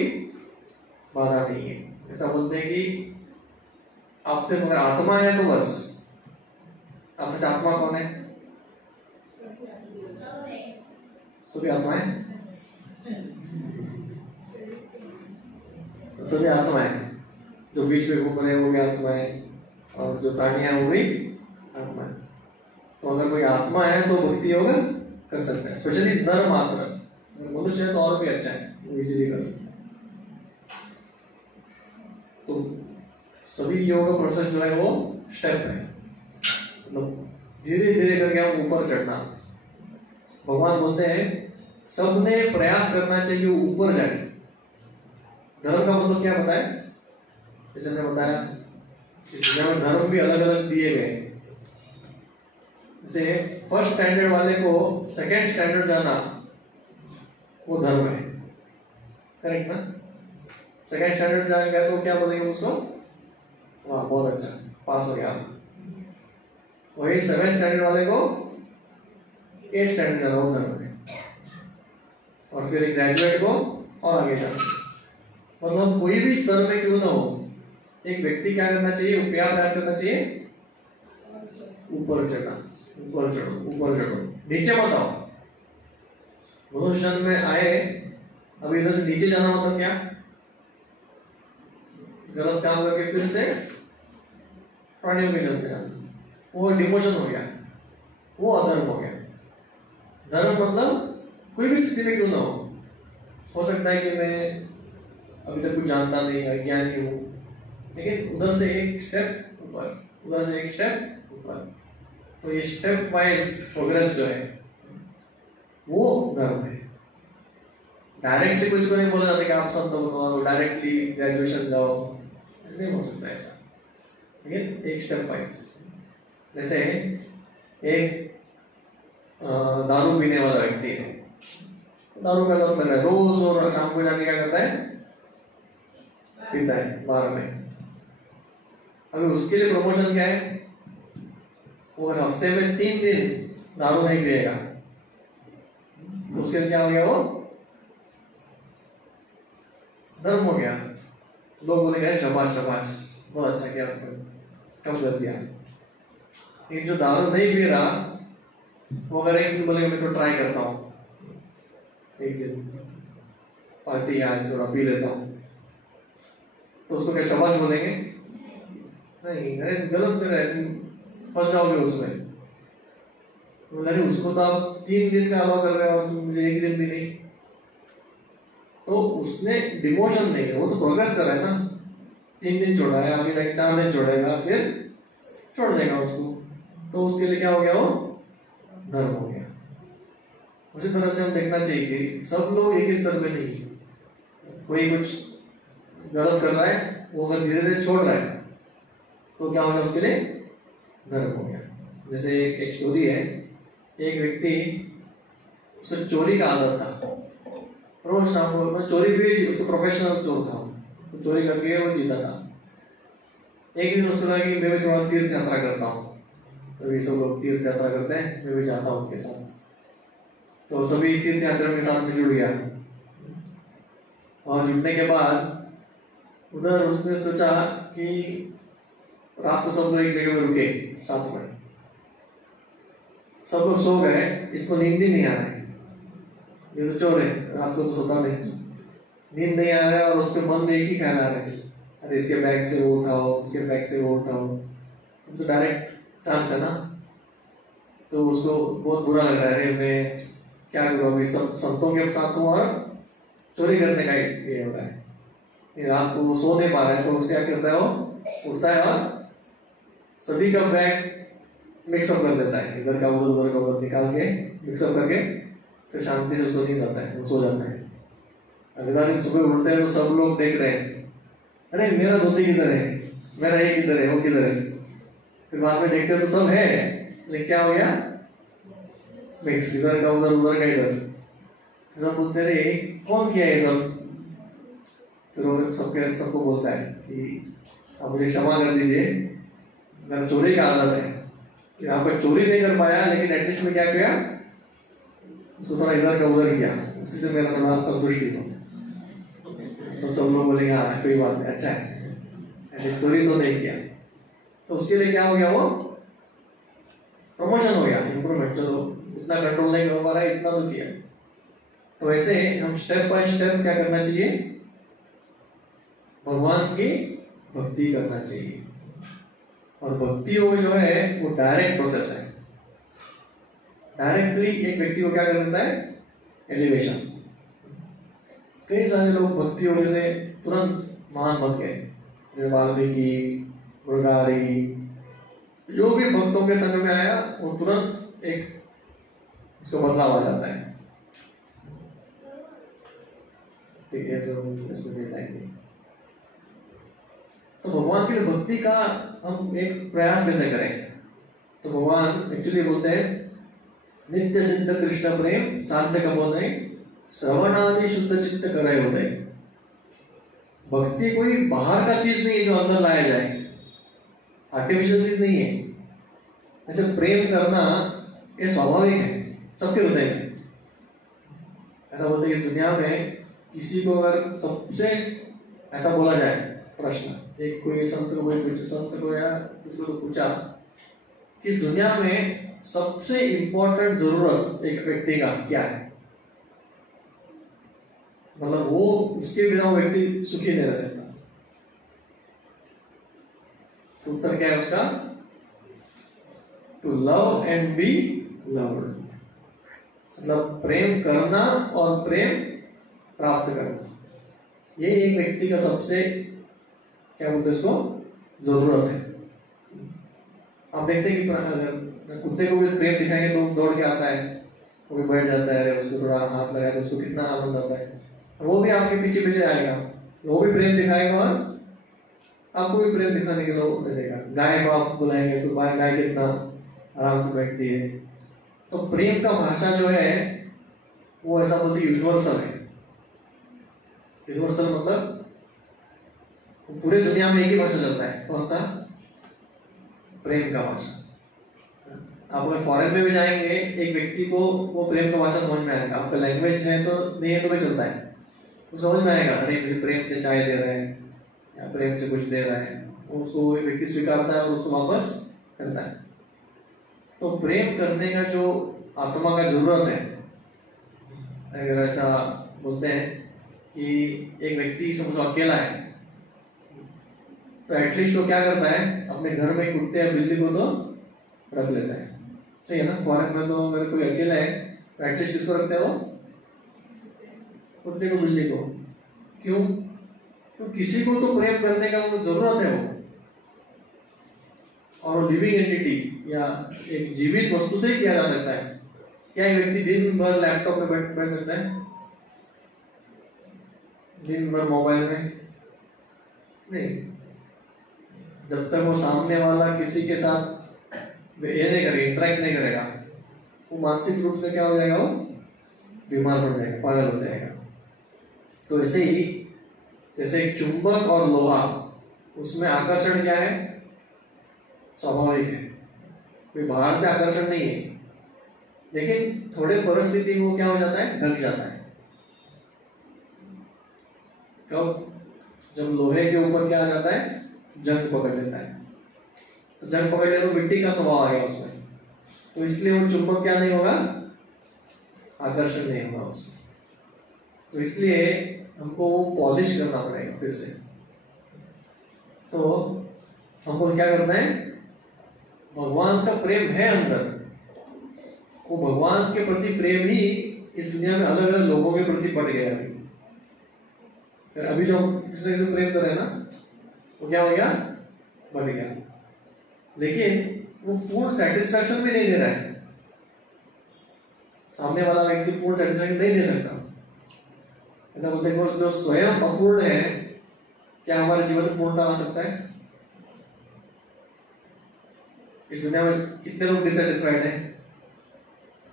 बाधा नहीं है। ऐसा बोलते हैं कि आपसे अगर आत्मा है तो बस, आप में आत्मा कौन है? सभी आत्मा है, तो सभी आत्मा है। जो बीच में घूम रहे हैं वो भी आत्मा है, और जो प्राणियां वो भी आत्मा है। तो अगर कोई आत्मा है तो भक्ति योग कर सकता है, स्पेशली नर मात्र। मनुष्य तो और भी अच्छा है, वो इजीली कर सकता है। तो सभी योग प्रोसेस जो है वो स्टेप है, मतलब धीरे धीरे करके हम ऊपर चढ़ना। भगवान बोलते हैं सबने प्रयास करना चाहिए ऊपर जाए। धर्म का मतलब क्या बताया? जैसे मैंने बताया इस दुनिया में धर्म भी अलग अलग दिए गए। जैसे फर्स्ट स्टैंडर्ड वाले को सेकंड स्टैंडर्ड जाना वो धर्म है, करेक्ट ना? सेकंड स्टैंडर्ड जाने गए तो क्या बोलेंगे उसको? वाह बहुत अच्छा, पास हो गया। वही 7th स्टैंडर्ड वाले को 8th स्टैंडर्ड जाना वो धर्म है, और फिर एक ग्रेजुएट को और आगे जाना। मतलब कोई भी स्तर में क्यों ना हो, एक व्यक्ति क्या करना चाहिए, क्या प्रयास करना चाहिए, ऊपर चढ़ना, ऊपर चढ़ो, ऊपर चढ़ो, नीचे मत आओ। मनुष्य जन्म में आए, अभी इधर से नीचे जाना मतलब क्या, गलत काम करके फिर से प्राणियों के जन्म में जाना, वो डिमोशन हो गया, वो अधर्म हो गया। धर्म मतलब कोई भी स्थिति में क्यों ना हो सकता है कि मैं अभी तक कुछ जानता नहीं, अज्ञानी हूँ, लेकिन उधर से एक स्टेप ऊपर, उधर से एक स्टेप ऊपर। तो ये स्टेप वाइज प्रोग्रेस जो है वो धर्म है। डायरेक्टली कोई इसको नहीं बोला जाता कि आप संत बनो, डायरेक्टली ग्रेजुएशन जाओ, नहीं हो सकता ऐसा, लेकिन एक स्टेप वाइज। जैसे एक दारू पीने वाला व्यक्ति है, दारू का लत लगा है, रोज और शाम को जाके क्या करता है, पीता है बार में। अभी उसके लिए प्रमोशन क्या है, वो हफ्ते में 3 दिन दारू नहीं पिएगा, तो उसके लिए क्या हो गया, वो धर्म हो गया। लोग बोलेंगे शाबाश शाबाश, बहुत अच्छा किया, कम कर दिया। लेकिन जो दारू नहीं पी रहा, वो अगर एक दिन बोलेगा मैं तो ट्राई करता हूँ, एक दिन पार्टी आज थोड़ा पी लेता हूँ, तो उसको क्या शाबाश बोलेंगे? नहीं, अरे गलत कर रहे हैं, फंस जाओगे उसमें। अरे उसको तो आप 3 दिन का अलाउ कर रहे हो, तुम मुझे 1 दिन भी नहीं। तो उसने डिमोशन नहीं है, वो तो प्रोग्रेस कर रहा है ना। 3 दिन छोड़ा है, अभी लाइक 4 दिन छोड़ेगा, फिर छोड़ देगा उसको, तो उसके लिए क्या हो गया, वो धर्म हो गया। उसी तरह से हम देखना चाहिए कि सब लोग एक ही स्तर पे नहीं, कोई कुछ गलत कर रहा है, वो अगर धीरे धीरे छोड़ रहा है तो क्या हो गया, उसके लिए धर्म हो गया। जैसे एक स्टोरी है, एक व्यक्ति, उसको चोरी का आदत था, रोज शाम को चोरी भी, उसको प्रोफेशनल चोर था, तो चोरी करके वो जीता था। एक दिन उसको लगा कि मैं भी थोड़ा तीर्थ यात्रा करता हूँ, तो ये सब लोग तीर्थ यात्रा करते हैं, मैं भी जाता हूँ उनके साथ। तो सभी तीर्थ यात्रियों के साथ में जुड़ गया, और जुड़ने के बाद उधर उसने सोचा कि रात को सब लोग एक जगह में रुके साथ में, सब लोग सो गए, इसको नींद ही नहीं आ रहा है, ये तो चोर है, रात को तो सोता नहीं, नींद नहीं आ रहा है, और उसके मन में एक ही ख्याल आ रहा है, अरे इसके बैग से वो उठाओ, इसके बैग से वो उठाओ, तो डायरेक्ट चांस है ना। तो उसको बहुत बुरा लग रहा है, मैं क्या करूँ, अभी सब संतों के साथ हूँ और चोरी करने का ये हो रहा है, रात को वो सो नहीं पा रहा है। तो उसको क्या करता है, वो उठता है और सभी का बैग मिक्सअप कर देता है, इधर का उधर का उधर निकाल के मिक्सअप करके फिर शांति से उसको नींद आता है, वो सो जाता है। अगला दिन सुबह उठते हैं तो सब लोग देख रहे हैं, अरे मेरा धोती किधर है, मेरा ये किधर है, वो किधर है। फिर बाद में देखते तो सब है, लेकिन क्या हो गया, मिक्स, इधर का उधर, उधर का इधर। सब बोलते रहे कौन किया ये सब। फिर वो सबको बोलता है कि आप मुझे क्षमा कर दीजिए, मेरा चोरी का आदत है, यहाँ पर चोरी नहीं कर पाया, लेकिन एटलीस्ट में क्या किया, उसको थोड़ा इधर का उधर किया, उसी से मेरा थोड़ा संतुष्टि हो। तो सब लोग बोलेंगे हाँ कोई बात नहीं, अच्छा है, ऐसी चोरी तो नहीं किया। तो उसके लिए क्या हो गया, वो प्रमोशन हो गया, इंप्रूवमेंट, चलो इतना कंट्रोल नहीं कर पा रहा है, इतना तो किया। तो ऐसे हम स्टेप बाय स्टेप क्या करना चाहिए, भगवान की भक्ति करना चाहिए। और भक्ति वो जो है वो डायरेक्ट प्रोसेस है, डायरेक्टली एक व्यक्ति को क्या कर देता है, एलिवेशन। कई सारे लोग भक्ति होने से तुरंत महान बन गए, जैसे वाल्मीकि, मुरारी, जो भी भक्तों के संग में आया वो तुरंत एक उसको बदलाव आ जाता है। ठीक है, तो भगवान की भक्ति का हम एक प्रयास कैसे करें। तो भगवान एक्चुअली बोलते हैं नित्य सिद्ध कृष्ण प्रेम साध्य कबोधय श्रवणादि शुद्ध चित्त करे उदय। भक्ति कोई बाहर का चीज नहीं है जो अंदर लाया जाए, आर्टिफिशियल चीज नहीं है। ऐसे प्रेम करना ये स्वाभाविक है सबके हृदय में। ऐसा बोलते हैं कि दुनिया में किसी को अगर सबसे ऐसा बोला जाए प्रश्न, एक कोई संत को या किसी को पूछा कि दुनिया में सबसे इंपॉर्टेंट जरूरत एक व्यक्ति का क्या है, मतलब वो उसके बिना वो व्यक्ति सुखी नहीं रह सकता, तो उत्तर क्या है उसका? To love and be loved, मतलब प्रेम करना और प्रेम प्राप्त करना, ये एक व्यक्ति का सबसे क्या बोलते हैं इसको जरूरत है। आप देखते हैं कि अगर कुत्ते को भी प्रेम दिखाएंगे तो दौड़ के आता है, वो भी बैठ जाता है, उसको थोड़ा हाथ लगाए तो उसको कितना आनंद आता है, वो भी आपके पीछे पीछे आएगा, वो भी प्रेम दिखाएगा और आपको भी प्रेम दिखाने के लिए मिलेगा। गाय को आप बुलाएंगे तो गाय कितना आराम से बैठती है। तो प्रेम का भाषा जो है वो ऐसा बोलती है यूनिवर्सल है। यूनिवर्सल मतलब पूरे दुनिया में एक ही भाषा चलता है, कौन सा? प्रेम का भाषा। आप अगर फॉरेन में भी जाएंगे एक व्यक्ति को वो प्रेम का भाषा समझ में आएगा, आपका लैंग्वेज है तो नहीं है तो भी चलता है, वो समझ में आएगा, अरे मुझे प्रेम से चाय दे रहे हैं या प्रेम से कुछ दे रहा है, उसको व्यक्ति स्वीकारता है और उसको वापस करता है। तो प्रेम करने का जो आत्मा का जरूरत है, अगर ऐसा बोलते हैं कि एक व्यक्ति समझो अकेला है तो एटलीस्ट वो क्या करता है, अपने घर में कुत्ते या बिल्ली को तो रख लेता है, सही है ना। फॉरेन में तो अगर कोई अकेला है तो एटलीस्ट किसको रखते हैं? वो कुत्ते को बिल्ली को। क्यों? तो किसी को तो प्रेम करने का वो जरूरत है वो, और लिविंग एंटिटी या एक जीवित वस्तु से ही किया जा सकता है। क्या एक व्यक्ति दिन भर लैपटॉप में बैठ सकता है? दिन भर मोबाइल में नहीं। जब तक वो सामने वाला किसी के साथ ये नहीं करेगा, इंटरेक्ट नहीं करेगा, वो मानसिक रूप से क्या हो जाएगा? वो बीमार पड़ जाएगा, पागल हो जाएगा। तो ऐसे ही जैसे एक चुंबक और लोहा, उसमें आकर्षण क्या है? स्वाभाविक है, कोई बाहर से आकर्षण नहीं है, लेकिन थोड़े परिस्थिति में वो क्या हो जाता है? ढक जाता है। कब? जब लोहे के ऊपर क्या आ जाता है? जंग पकड़ लेता है। तो जंग पकड़ ले तो मिट्टी का स्वभाव आ गया उसमें, तो इसलिए वो चुंबक क्या नहीं होगा? आकर्षण नहीं होगा उसमें। तो इसलिए हमको वो पॉलिश करना पड़ेगा फिर से। तो हमको क्या करना है? भगवान का प्रेम है अंदर, वो भगवान के प्रति प्रेम ही इस दुनिया में अलग अलग लोगों के प्रति बढ़ गया। अभी जो हम किसी से प्रेम कर रहे हैं ना, वो क्या हो गया? बढ़ गया, लेकिन वो पूर्ण सेटिस्फैक्शन भी नहीं दे रहा है। सामने वाला व्यक्ति पूर्ण सेटिस्फैक्शन नहीं दे सकता। ऐसा बोलते हैं जो स्वयं अपूर्ण है, क्या हमारे जीवन में पूर्णता आ सकता है? इस दुनिया में कितने लोग डिससेटिस्फाइड हैं,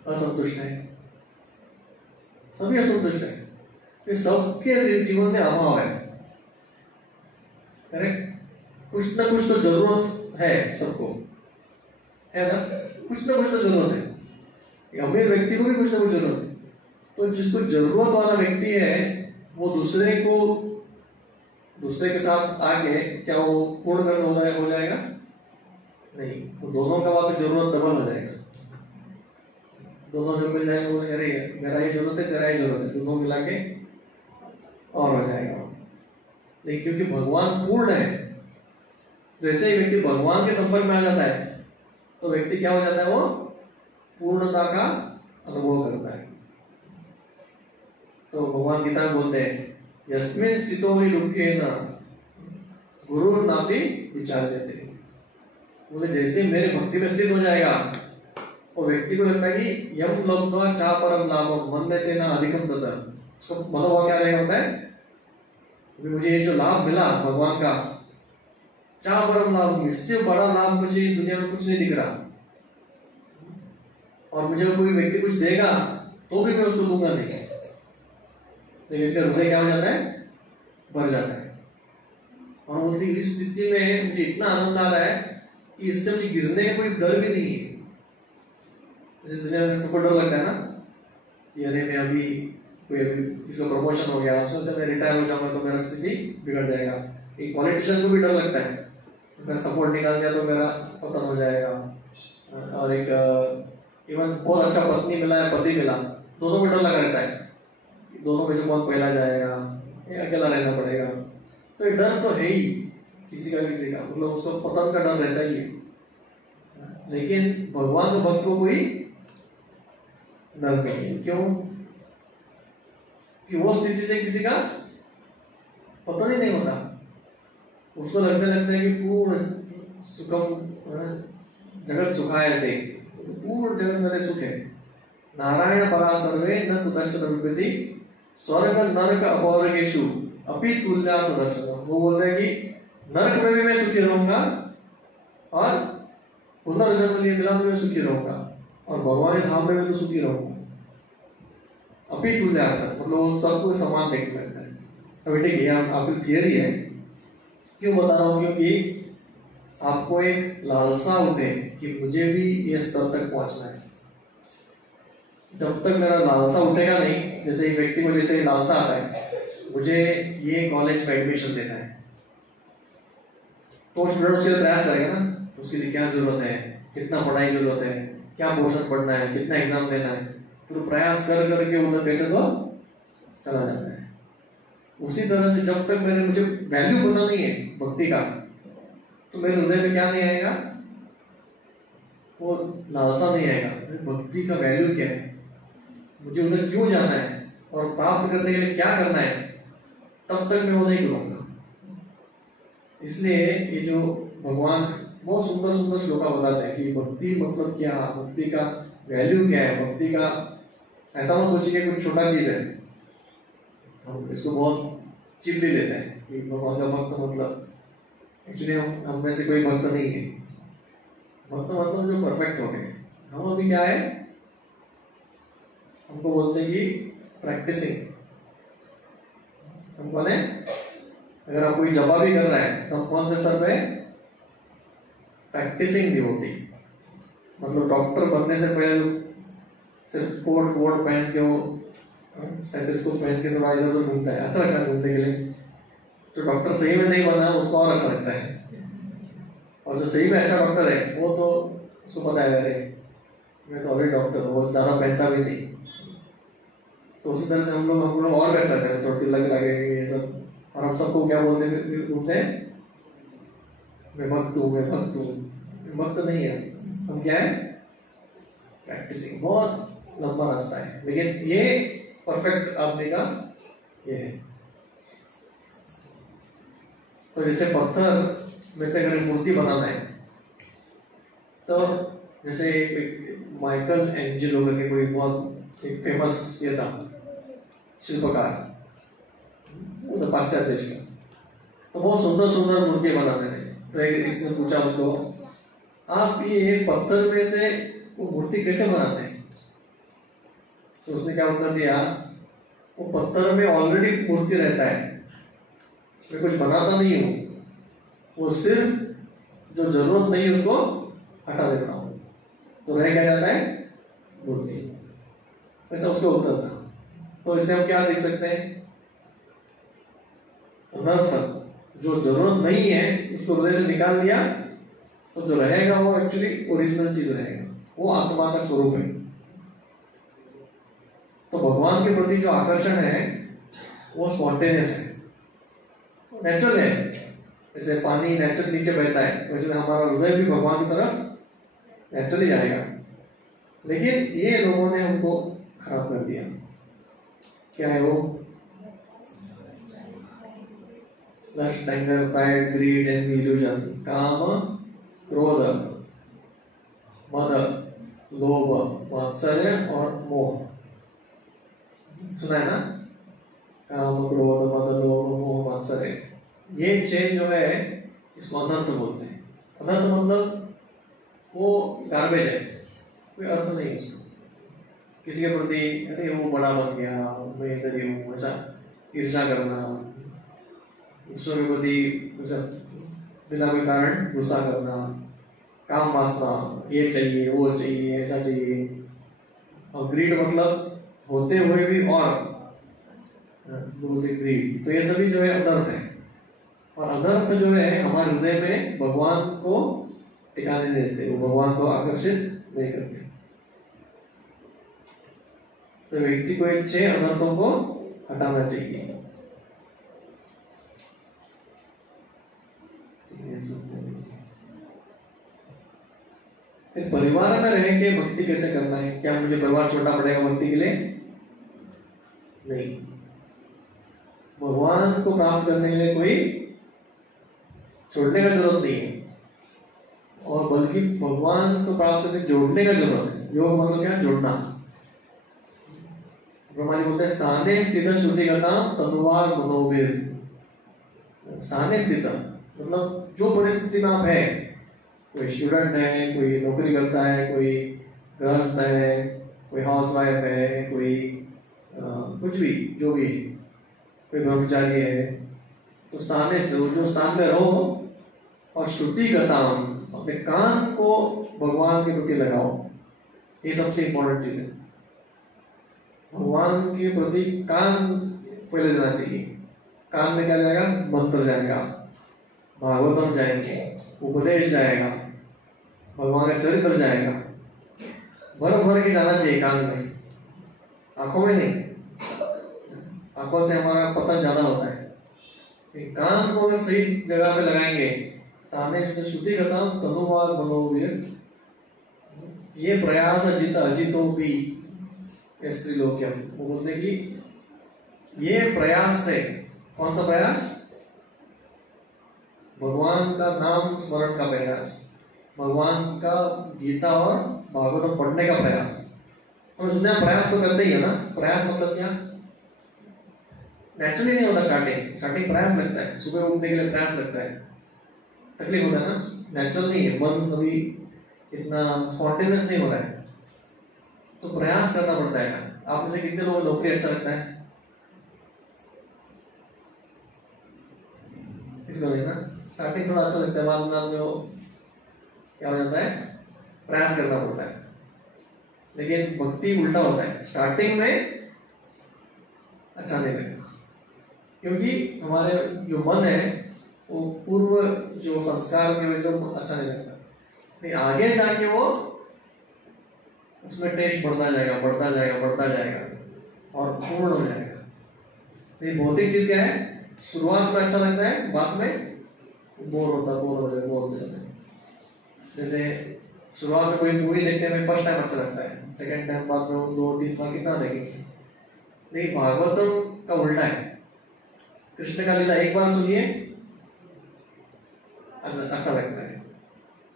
असंतुष्ट हैं? सभी असंतुष्ट है। ये सबके जीवन में अभाव है, करेक्ट? कुछ ना कुछ तो जरूरत है सबको, है ना? कुछ ना कुछ तो जरूरत है। अमीर व्यक्ति को भी कुछ ना कुछ जरूरत है। तो जिसको जरूरत वाला व्यक्ति है वो दूसरे के साथ आके क्या वो पूर्ण कर हो जाएगा? नहीं, तो दोनों का वहां पे जरूरत डबल हो जाएगा। दोनों जब मिल जाएंगे, वो अरे मेरा ये जरूरत है, तेरा ये जरूरत है, दोनों मिला के और हो जाएगा। लेकिन क्योंकि भगवान पूर्ण है, जैसे ही व्यक्ति भगवान के संपर्क में आ जाता है तो व्यक्ति क्या हो जाता है? वो पूर्णता का अनुभव करता है। तो भगवान गीता में बोलते हैं, यस्मिन् स्थितो हि दुःखेन गुरुर् नापि विचार्यते। बोले जैसे मेरे भक्ति में स्थित हो जाएगा, वो व्यक्ति को लगता है कि यम लब्ध्वा चा परम लाभम मन्यते न अधिकम तथा। उसको मतलब वो क्या रहेगा? होता है मुझे ये जो लाभ मिला भगवान का, चा परम लाभ, इससे बड़ा लाभ मुझे इस दुनिया में कुछ नहीं दिख रहा, और मुझे कोई व्यक्ति कुछ देगा तो भी मैं उसको दूंगा नहीं। लेकिन इसका हृदय क्या हो जाता है? भर जाता है। और बोलती इस स्थिति में मुझे इतना आनंद आ रहा है इस टाइम गिरने का कोई डर भी नहीं है। जैसे दुनिया में सबको डर लगता है ना कि अरे मैं अभी इसका प्रमोशन हो गया, सोचते मैं रिटायर हो जाऊंगा तो मेरा स्थिति बिगड़ जाएगा। एक पॉलिटिशियन को भी डर लगता है, मेरा सपोर्ट निकाल दिया तो मेरा पतन हो जाएगा। और एक इवन बहुत अच्छा पत्नी मिला या पति मिला, दोनों को डर लगा रहता है, दोनों में से कौन पहला जाएगा, ये अकेला रहना पड़ेगा। तो ये डर तो है ही किसी का, मतलब उसको पतन का डर रहता ही है। लेकिन भगवान के भक्त को कोई डर नहीं है। क्यों? कि वो स्थिति से किसी का पतन ही नहीं होता। उसको लगता है कि पूर्ण सुखम जगत सुखायते, पूर्ण जगत मेरे सुख है। नारायण परा सर्वे न कुतश्चन विपत्ति स्वर्ग नरक अपौर्गेषु अपि तुल्यार्थ दर्शनम। वो बोल रहे हैं कि नरक में भी मैं सुखी रहूंगा और पुनर्जन्म लिए मिला तो मैं सुखी रहूंगा, और भगवान के धाम में भी तो सुखी रहूंगा। अपि तुल्यार्थ मतलब सबको समान देखने लगता है। अभी ठीक है, आपकी थियरी है। क्यों बता रहा हूँ? क्योंकि आपको एक लालसा उठे कि मुझे भी ये स्तर तक पहुंचना है। जब तक मेरा लालसा उठेगा नहीं, जैसे एक व्यक्ति को जैसे लालसा आता है मुझे ये कॉलेज में एडमिशन देना है, तो स्टूडेंट उसके लिए प्रयास करेगा ना, उसके लिए क्या जरूरत है, कितना पढ़ाई जरूरत है, क्या पोर्शन पढ़ना है, कितना एग्जाम देना है, तो प्रयास कर करके उधर कैसे तो चला जाता है। उसी तरह से जब तक मुझे वैल्यू पता नहीं है भक्ति का, तो मेरे हृदय में क्या नहीं आएगा, वो लालसा नहीं आएगा भक्ति का वैल्यू क्या है, मुझे उधर क्यों जाना है और प्राप्त करने के लिए क्या करना है, तब तक मैं वो नहीं करूंगा। इसलिए ये जो भगवान बहुत सुंदर सुंदर श्लोका बताते हैं कि भक्ति मतलब क्या, भक्ति का वैल्यू क्या है। भक्ति का ऐसा मत सोचिए कि कुछ छोटा चीज है, हम इसको बहुत चिपली लेते हैं कि भगवान का भक्त मतलब एक्चुअली हम में से कोई भक्त नहीं है। भक्त मतलब जो परफेक्ट हो गए। हम अभी क्या है, हमको बोलते हैं कि प्रैक्टिसिंग। हम बोले अगर आप कोई जपा भी कर रहा है तो हम कौन से स्तर पे? Practising devotee. मतलब डॉक्टर बनने से पहले सिर्फ कोट वोट पहन के, वो स्टेथोस्कोप पहन के थोड़ा इधर उधर घूमता है, अच्छा लगता है घूमने के लिए। जो डॉक्टर सही में नहीं बना उसको और अच्छा लगता है, और जो सही में अच्छा डॉक्टर है वो तो उसको पता है अरे मैं तो ऑलरेडी डॉक्टर हूँ, बहुत ज्यादा पहनता भी नहीं। तो उसी तरह से हम लोग और कर सकते हैं, थोड़ी लग लगे ये सब। और हम सबको क्या बोलते हैं? मैं भक्त हूँ, मैं भक्त हूँ। भक्त नहीं है हम, क्या है? प्रैक्टिसिंग। बहुत लंबा रास्ता है, लेकिन ये परफेक्ट आदमी का ये है। तो जैसे पत्थर में से अगर मूर्ति बनाना है, तो जैसे माइकल एंजेलो करके कोई बहुत एक फेमस ये था शिल्पकार, वो तो पाश्चात्य देश का, तो बहुत सुंदर सुंदर मूर्ति बनाते थे। तो एक इसने पूछा उसको, आप ये पत्थर में से वो मूर्ति कैसे बनाते हैं? तो उसने क्या उत्तर दिया, वो पत्थर में ऑलरेडी मूर्ति रहता है, मैं कुछ बनाता नहीं हूँ, वो सिर्फ जो जरूरत नहीं उसको हटा देता हूँ, तो रह क्या जाता है? मूर्ति। ऐसा उसका उत्तर था। तो इससे हम क्या सीख सकते हैं? अनर्थ, जो जरूरत नहीं है उसको हृदय से निकाल दिया, तो जो रहेगा वो एक्चुअली ओरिजिनल चीज रहेगा, वो आत्मा का स्वरूप है। तो भगवान के प्रति जो आकर्षण है वो स्पॉन्टेनियस है, नेचुरल है। जैसे पानी नेचुरल नीचे बहता है, वैसे हमारा हृदय भी भगवान की तरफ नेचुरली जाएगा। लेकिन ये लोगों ने हमको खराब कर दिया। क्या है वो? Lust, anger, pride, greed and illusion. काम, क्रोध, मद, लोभ, मात्सर्य और मोह। सुना है ना? काम, क्रोध, मद, लोभ, मोह, मात्सर्य। ये चेन जो है इसको अनर्थ बोलते हैं। अनर्थ मतलब वो गार्बेज है, कोई अर्थ नहीं उसका। किसी के प्रति अरे वो बड़ा बन गया, मैं इधर ही हूँ, ऐसा ईर्ष्या करना, दूसरों के प्रति बिना कोई कारण गुस्सा करना, काम वासना, ये चाहिए वो चाहिए ऐसा चाहिए, और ग्रीड मतलब होते हुए भी और ग्रीड, तो ये सभी जो है अनर्थ है। और अनर्थ जो है हमारे हृदय में भगवान को टिकाने नहीं देते, वो भगवान को आकर्षित नहीं करते। तो व्यक्ति को इन 6 अनर्थों को हटाना चाहिए। फिर परिवार में रह के भक्ति कैसे करना है? क्या मुझे परिवार छोड़ना पड़ेगा भक्ति के लिए? नहीं, भगवान को प्राप्त करने के लिए कोई छोड़ने का जरूरत नहीं है, और बल्कि भगवान को प्राप्त करने जोड़ने का जरूरत है। योग मतलब क्या? जोड़ना। ब्रह्मा जी बोलते हैं स्थाने स्थित श्रुतिगता तनुवाग मनोवीर। स्थाने स्थित मतलब जो परिस्थिति में आप है, कोई स्टूडेंट है, कोई नौकरी करता है, कोई गृहस्थ है, कोई हाउस वाइफ है, कोई कुछ भी जो भी, कोई ब्रह्मचारी है, तो स्थान जो स्थान में रहो, और श्रुति गताम अपने कान को भगवान के प्रति लगाओ। ये सबसे इंपॉर्टेंट चीज है। भगवान के प्रति कान पहले देना चाहिए। कान में क्या जाएगा? मंत्र जाएगा, भागवतम जाएंगे, उपदेश जाएगा, भगवान का चरित्र जाएगा, भर भर के जाना चाहिए कान में, आंखों में नहीं। आंखों से हमारा पतन ज्यादा होता है। कान को अगर सही जगह पे लगाएंगे, स्थाने श्रुति गताम तनुवाग मनोवीर, ये प्रयास अजित अजितो भी स्त्रीलोक्यम। वो बोलते कि ये प्रयास से, कौन सा प्रयास? भगवान का नाम स्मरण का प्रयास, भगवान का गीता और भागवत पढ़ने का प्रयास। हम सुनने प्रयास तो करते ही है ना। प्रयास मतलब क्या? नेचुरली नहीं होता। स्टार्टिंग प्रयास लगता है, सुबह उठने के लिए प्रयास लगता है, तकलीफ होता है ना, नेचुरल नहीं है, मन अभी इतना स्पॉन्टेनियस नहीं हो रहा है, तो प्रयास करना पड़ता है। आप में से कितने लोगों को नौकरी अच्छा लगता है? इसको नहीं ना, स्टार्टिंग थोड़ा अच्छा लगता है, बाद में जो क्या हो जाता है, प्रयास करना पड़ता है। लेकिन भक्ति उल्टा होता है, स्टार्टिंग में अच्छा नहीं लगता, क्योंकि हमारे जो मन है वो पूर्व जो संस्कार की वजह से अच्छा नहीं लगता। नहीं, आगे जाके वो उसमें टेस्ट बढ़ता जाएगा, बढ़ता जाएगा, बढ़ता जाएगा और पूर्ण हो जाएगा। ये भौतिक चीज क्या है? शुरुआत में अच्छा लगता है, बाद में बोर हो जाता है। जैसे शुरुआत में कोई मूवी देखने में फर्स्ट टाइम अच्छा लगता है, सेकंड टाइम बाद में 2-3 बार कितना देखेंगे। लेकिन भागवतम का उल्टा है। कृष्ण का लीला एक बार सुनिए, अच्छा लगता है,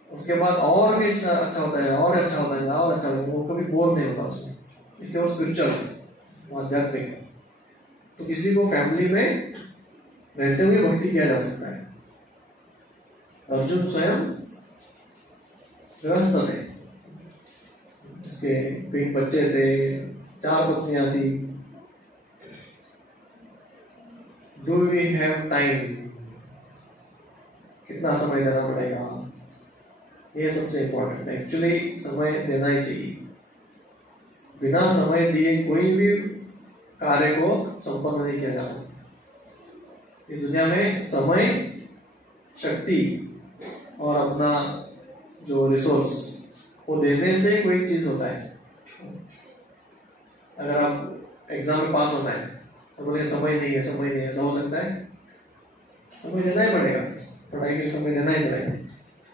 उसके बाद और भी अच्छा होता है, और अच्छा होता है, और अच्छा होता है, वो कभी बोर नहीं होता उसमें, इसलिए वो स्पिरिचुअल, आध्यात्मिक है। तो किसी को फैमिली में रहते हुए भक्ति किया जा सकता है। अर्जुन स्वयं गृहस्थ थे, उसके 3 बच्चे थे, 4 पत्नियां थी। Do we have time? कितना समय देना पड़ेगा? ये सबसे इंपॉर्टेंट है। एक्चुअली समय देना ही चाहिए। बिना समय दिए कोई भी कार्य को संपन्न नहीं किया जा सकता। इस दुनिया में समय, शक्ति और अपना जो रिसोर्स, वो देने से कोई चीज होता है। अगर आप एग्जाम में पास होना है तो बोले समय नहीं है, तो हो सकता है? समय देना ही पड़ेगा, पढ़ाई के लिए समय देना ही पड़ेगा।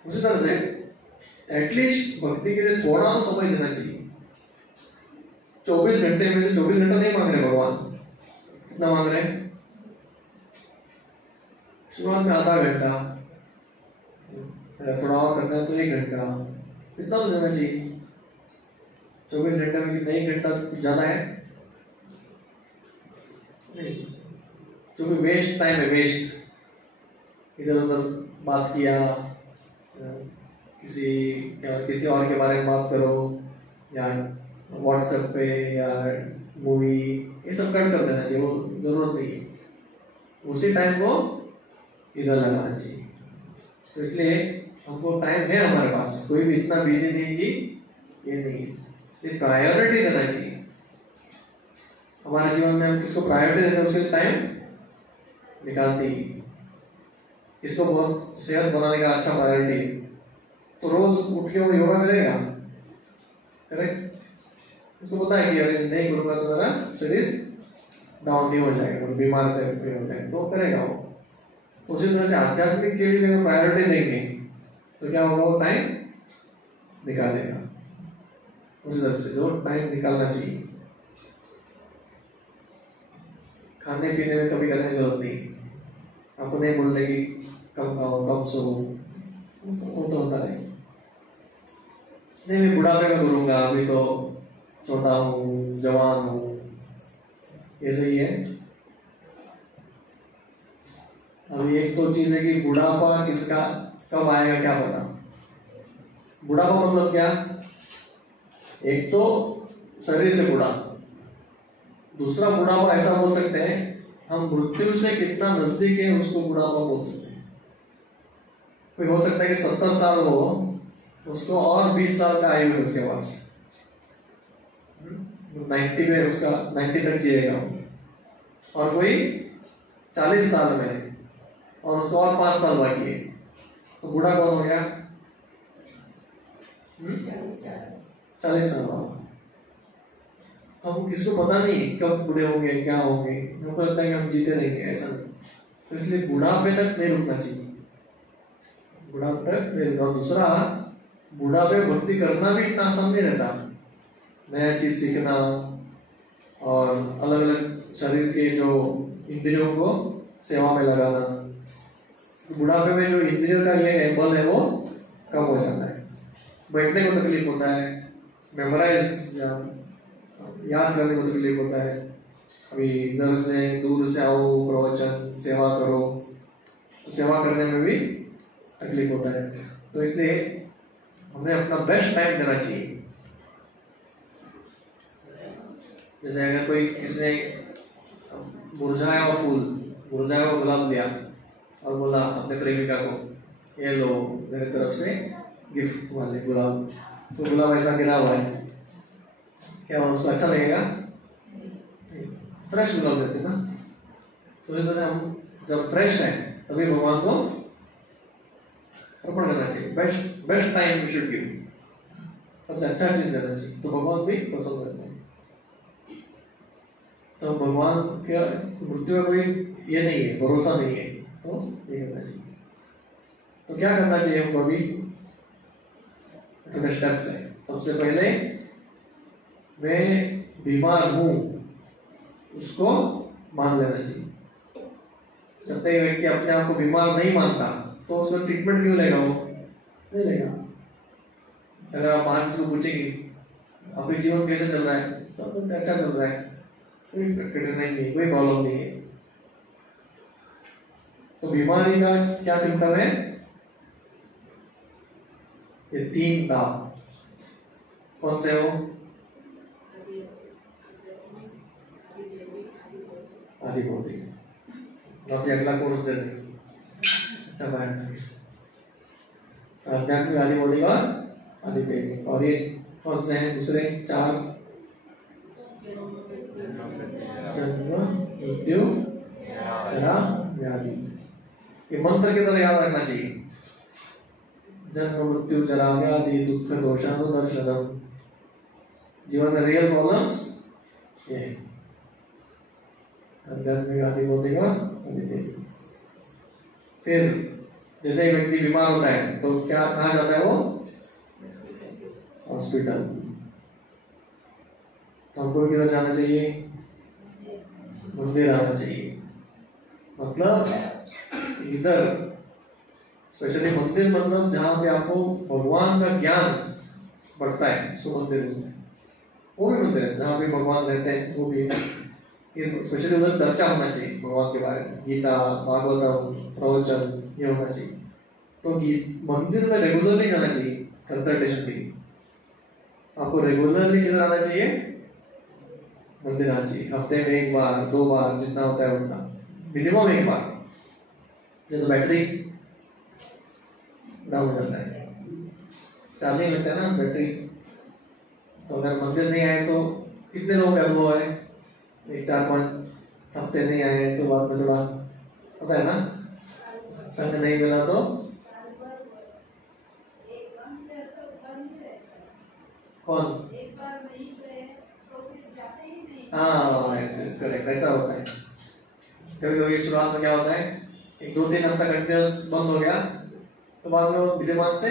उसी तरह से एटलीस्ट भक्ति के लिए थोड़ा तो समय देना चाहिए। 24 घंटे में से 24 घंटा नहीं मांग रहे भगवान, कितना मांग रहे? शुरुआत में आधा घंटा, थोड़ा और करना है तो 1 घंटा, कितना तो देना चाहिए। 24 घंटे में कितना? 1 घंटा ज्यादा है नहीं। जो भी वेस्ट टाइम है, वेस्ट, इधर उधर बात किया, किसी और के बारे में बात करो, या व्हाट्सएप पे या मूवी, ये सब कट कर देना चाहिए, वो जरूरत नहीं है। उसी टाइम को इधर लगाना चाहिए। तो इसलिए हमको टाइम है हमारे पास, कोई भी इतना बिजी नहीं कि ये नहीं है, ये प्रायोरिटी देना चाहिए हमारे जीवन में। हम किसको प्रायोरिटी देते हैं उसके टाइम निकालते ही। किसको बहुत सेहत बनाने का अच्छा प्रायोरिटी है तो रोज उठ के वो योगा करेगा, करेक्ट? उसको पता है कि अरे नहीं करूंगा तो मेरा शरीर डाउन नहीं हो जाएगा, बीमार से हो जाएगा, तो करेगा वो। तो उसी तरह से आध्यात्मिक के लिए अगर प्रायोरिटी देंगे तो क्या होगा, वो टाइम निकालेगा। उसी तरह से जो टाइम निकालना चाहिए, खाने पीने में कभी करने की जरूरत नहीं। आपको नहीं बोलने की कम खाओ कम सो, वो तो होता है नहीं, मैं बुढ़ापे में करूंगा, अभी तो छोटा हूँ जवान हूँ, ये सही है। अभी एक तो चीज है कि बुढ़ापा किसका कब आएगा क्या पता। बुढ़ापा मतलब क्या, एक तो शरीर से बुढ़ा, दूसरा बुढ़ापा ऐसा बोल सकते हैं हम मृत्यु से कितना नजदीक है उसको बुढ़ापा बोल सकते हैं। कोई हो सकता है कि 70 साल हो, उसको और 20 साल का आयु है उसके पास, 90 में उसका 90 तक जिएगा, और कोई 40 साल में है और उसको और 5 साल बाकी है, तो बूढ़ा कौन हो गया? 40 साल वाला। हम किसको पता नहीं कब बूढ़े होंगे क्या होंगे, हमको लगता है कि हम जीते रहेंगे, ऐसा नहीं। तो इसलिए बुढ़ापे तक नहीं रुकना चाहिए, बुढ़ापे तक नहीं रुकना। दूसरा, बुढ़ापे भक्ति करना भी इतना आसान नहीं रहता, नया चीज सीखना और अलग अलग शरीर के जो इंद्रियों को सेवा में लगाना। तो बुढ़ापे में जो इंद्रियों का ये है बल है वो कम हो जाता है, बैठने को तकलीफ होता है, मेमोराइज याद करने को तकलीफ होता है। अभी इधर से दूर से आओ प्रवचन सेवा करो, तो सेवा करने में भी तकलीफ होता है। तो इसलिए हमें अपना बेस्ट टाइम देना चाहिए। जैसे अगर कोई किसी ने मुरझाया हुआ फूल, मुरझाया हुआ गुलाब लिया और बोला अपने प्रेमिका को, ये लो मेरे तरफ से गिफ्ट तुम्हारे गुलाब, तो गुलाब ऐसा गिरा हुआ है, क्या उसको अच्छा लगेगा? फ्रेश गुलाब देते ना। तो इस तरह से हम जब फ्रेश है तभी भगवान को अर्पण करना चाहिए। Best time we should give, सबसे अच्छा चीज देना चाहिए, तो भगवान भी पसंद करते हैं। तो भगवान क्या मृत्यु का कोई ये नहीं है, भरोसा नहीं है, तो ये करना चाहिए। तो क्या करना चाहिए हमको अभी? थोड़े स्टेप्स है। सबसे पहले मैं बीमार हूं उसको मान लेना चाहिए। जब तक व्यक्ति अपने आप को बीमार नहीं मानता तो उसको ट्रीटमेंट क्यों लेगा? वो नहीं लेगा। अगर आप बाहर किसी को पूछेंगे आपके जीवन कैसे चल रहा है, सब कुछ अच्छा चल रहा है, कोई कठिनाई नहीं, कोई प्रॉब्लम नहीं है। तो बीमारी का क्या सिम्टम है? ये 3 दाव। कौन से हो? आदि भौतिक। अगला कोर्स दे देंगे, अच्छा बैठ। आध्यात्मिक, आदि भौतिक और आदि दैविक। और ये कौन से हैं दूसरे 4? जन्म मृत्यु जरा व्याधि। ये मंत्र की तरह याद रखना चाहिए। जन्म मृत्यु जरा व्याधि दुख दोषानुदर्शनम। जीवन में रियल प्रॉब्लम्स ये आध्यात्मिक, आदि भौतिक और आदि दैविक। फिर जैसे ही व्यक्ति बीमार होता है तो क्या कहा जाता है? वो हॉस्पिटल। तो हमको किधर जाना चाहिए? मंदिर आना चाहिए। मतलब इधर स्पेशली मंदिर, मतलब जहाँ पे आपको भगवान का ज्ञान बढ़ता है, सो मंदिर होता है। वो भी मंदिर है जहाँ पे भगवान रहते हैं, वो भी स्पेशली उधर चर्चा होना चाहिए भगवान के बारे में, गीता भागवतम प्रवचन ये होना चाहिए। तो मंदिर में रेगुलरली जाना चाहिए कंसल्टेशन के लिए। आपको रेगुलरली किधर आना चाहिए? मंदिर आना चाहिए। हफ्ते में 1 बार 2 बार जितना होता है उतना, मिनिमम 1 बार। जैसे बैटरी डाउन हो जाता है। चार्जिंग लगता है ना बैटरी, तो अगर मंदिर नहीं आए तो कितने लोगों का अनुभव है, एक 4-5 हफ्ते नहीं आए तो बाद में थोड़ा पता है ना, संग नहीं मिला तो कौन, हाँ करेक्ट, ऐसा होता है। कभी कभी शुरुआत में क्या होता है, एक 2-3 हफ्ता कंटिन्यूस बंद हो गया तो बाद में वो दिमाग से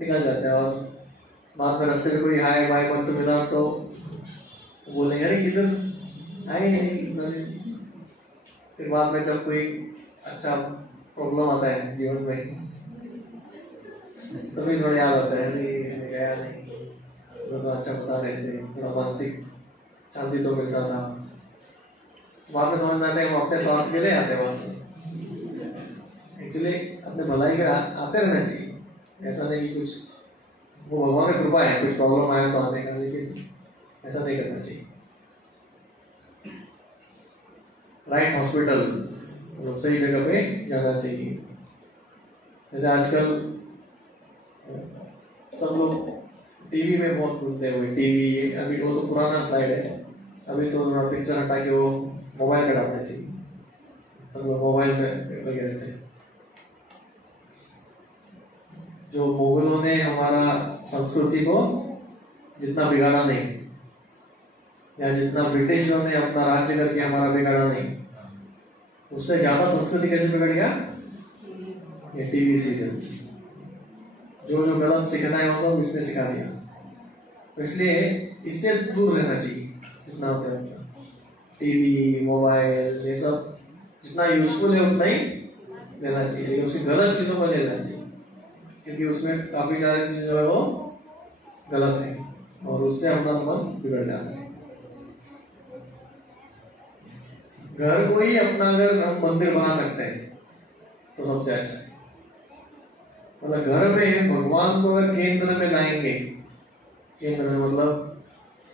निकल जाता है, और बाद में रास्ते में कोई हाय बाय मत तो मिला तो बोलेंगे अरे किधर आए नहीं। फिर बाद में जब कोई अच्छा प्रॉब्लम आता है जीवन में तो भी थोड़ा याद आता है, नहीं गया नहीं, तो अच्छा बता रहे थे, थोड़ा मानसिक शांति तो मिलता था। बाद में समझ में आता है वो अपने स्वार्थ के लिए आते हैं, एक्चुअली अपने भलाई के आते रहना चाहिए, ऐसा नहीं कि कुछ वो भगवान की कृपा है, कुछ प्रॉब्लम आया तो आने का, लेकिन ऐसा नहीं करना चाहिए। राइट हॉस्पिटल, सही जगह पे जाना चाहिए। जैसे आजकल सब लोग टीवी में बहुत घूमते हुए, टीवी अभी वो तो पुराना स्लाइड है, अभी तो थोड़ा पिक्चर हटा के वो मोबाइल में डालना चाहिए, सब लोग मोबाइल में लगे रहते हैं। जो मुगलों ने हमारा संस्कृति को जितना बिगाड़ा नहीं, या जितना ब्रिटिशों ने अपना राज्य करके हमारा बिगाड़ा नहीं, उससे ज्यादा संस्कृति कैसे बिगड़ गया, ये टीवी सीरियल्स, जो जो गलत सीखना है वो सब इसने सिखा दिया। तो इसलिए इससे दूर रहना चाहिए जितना होता है। टीवी मोबाइल ये सब जितना यूजफुल है उतना ही लेना चाहिए, लेकिन उसकी गलत चीजों पर लेना चाहिए, क्योंकि उसमें काफी सारी चीजें जो है वो गलत है और उससे अपना मन बिगड़ जाता है। घर को ही अपना अगर हम मंदिर बना सकते हैं तो सबसे अच्छा है। मतलब घर में भगवान को अगर केंद्र में लाएंगे, केंद्र में मतलब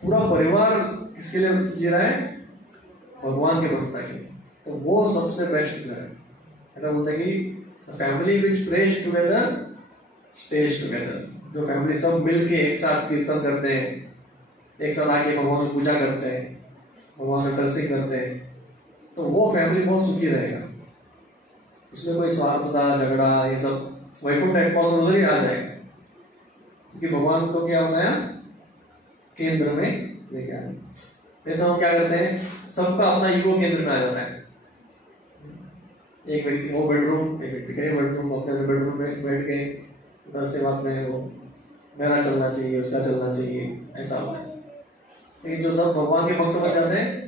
पूरा परिवार किसके लिए जी रहा है, भगवान के प्रसन्नता के लिए, तो वो सबसे बेस्ट घर है। ऐसा बोलते हैं कि family which praise together stage together. जो फैमिली सब मिलके एक साथ कीर्तन करते हैं, एक साथ आके भगवान की पूजा करते हैं, भगवान का दर्शन करते हैं, तो वो फैमिली बहुत सुखी रहेगा। उसमें कोई स्वार्थता झगड़ा ये सब वैकुंठ एटमॉस्फेयर उधर ही आ जाएगा, क्योंकि भगवान को क्या बनाया, केंद्र में लेके आए। नहीं तो हम क्या करते हैं, सबका अपना ईगो केंद्र में आ जाता है। एक व्यक्ति वो बेडरूम, एक व्यक्ति का बेडरूम, अपने बेडरूम में बैठ के उधर से बात में वो मेरा चलना चाहिए, उसका चलना चाहिए, ऐसा होता है। लेकिन जो सब भगवान के भक्त बन जाते हैं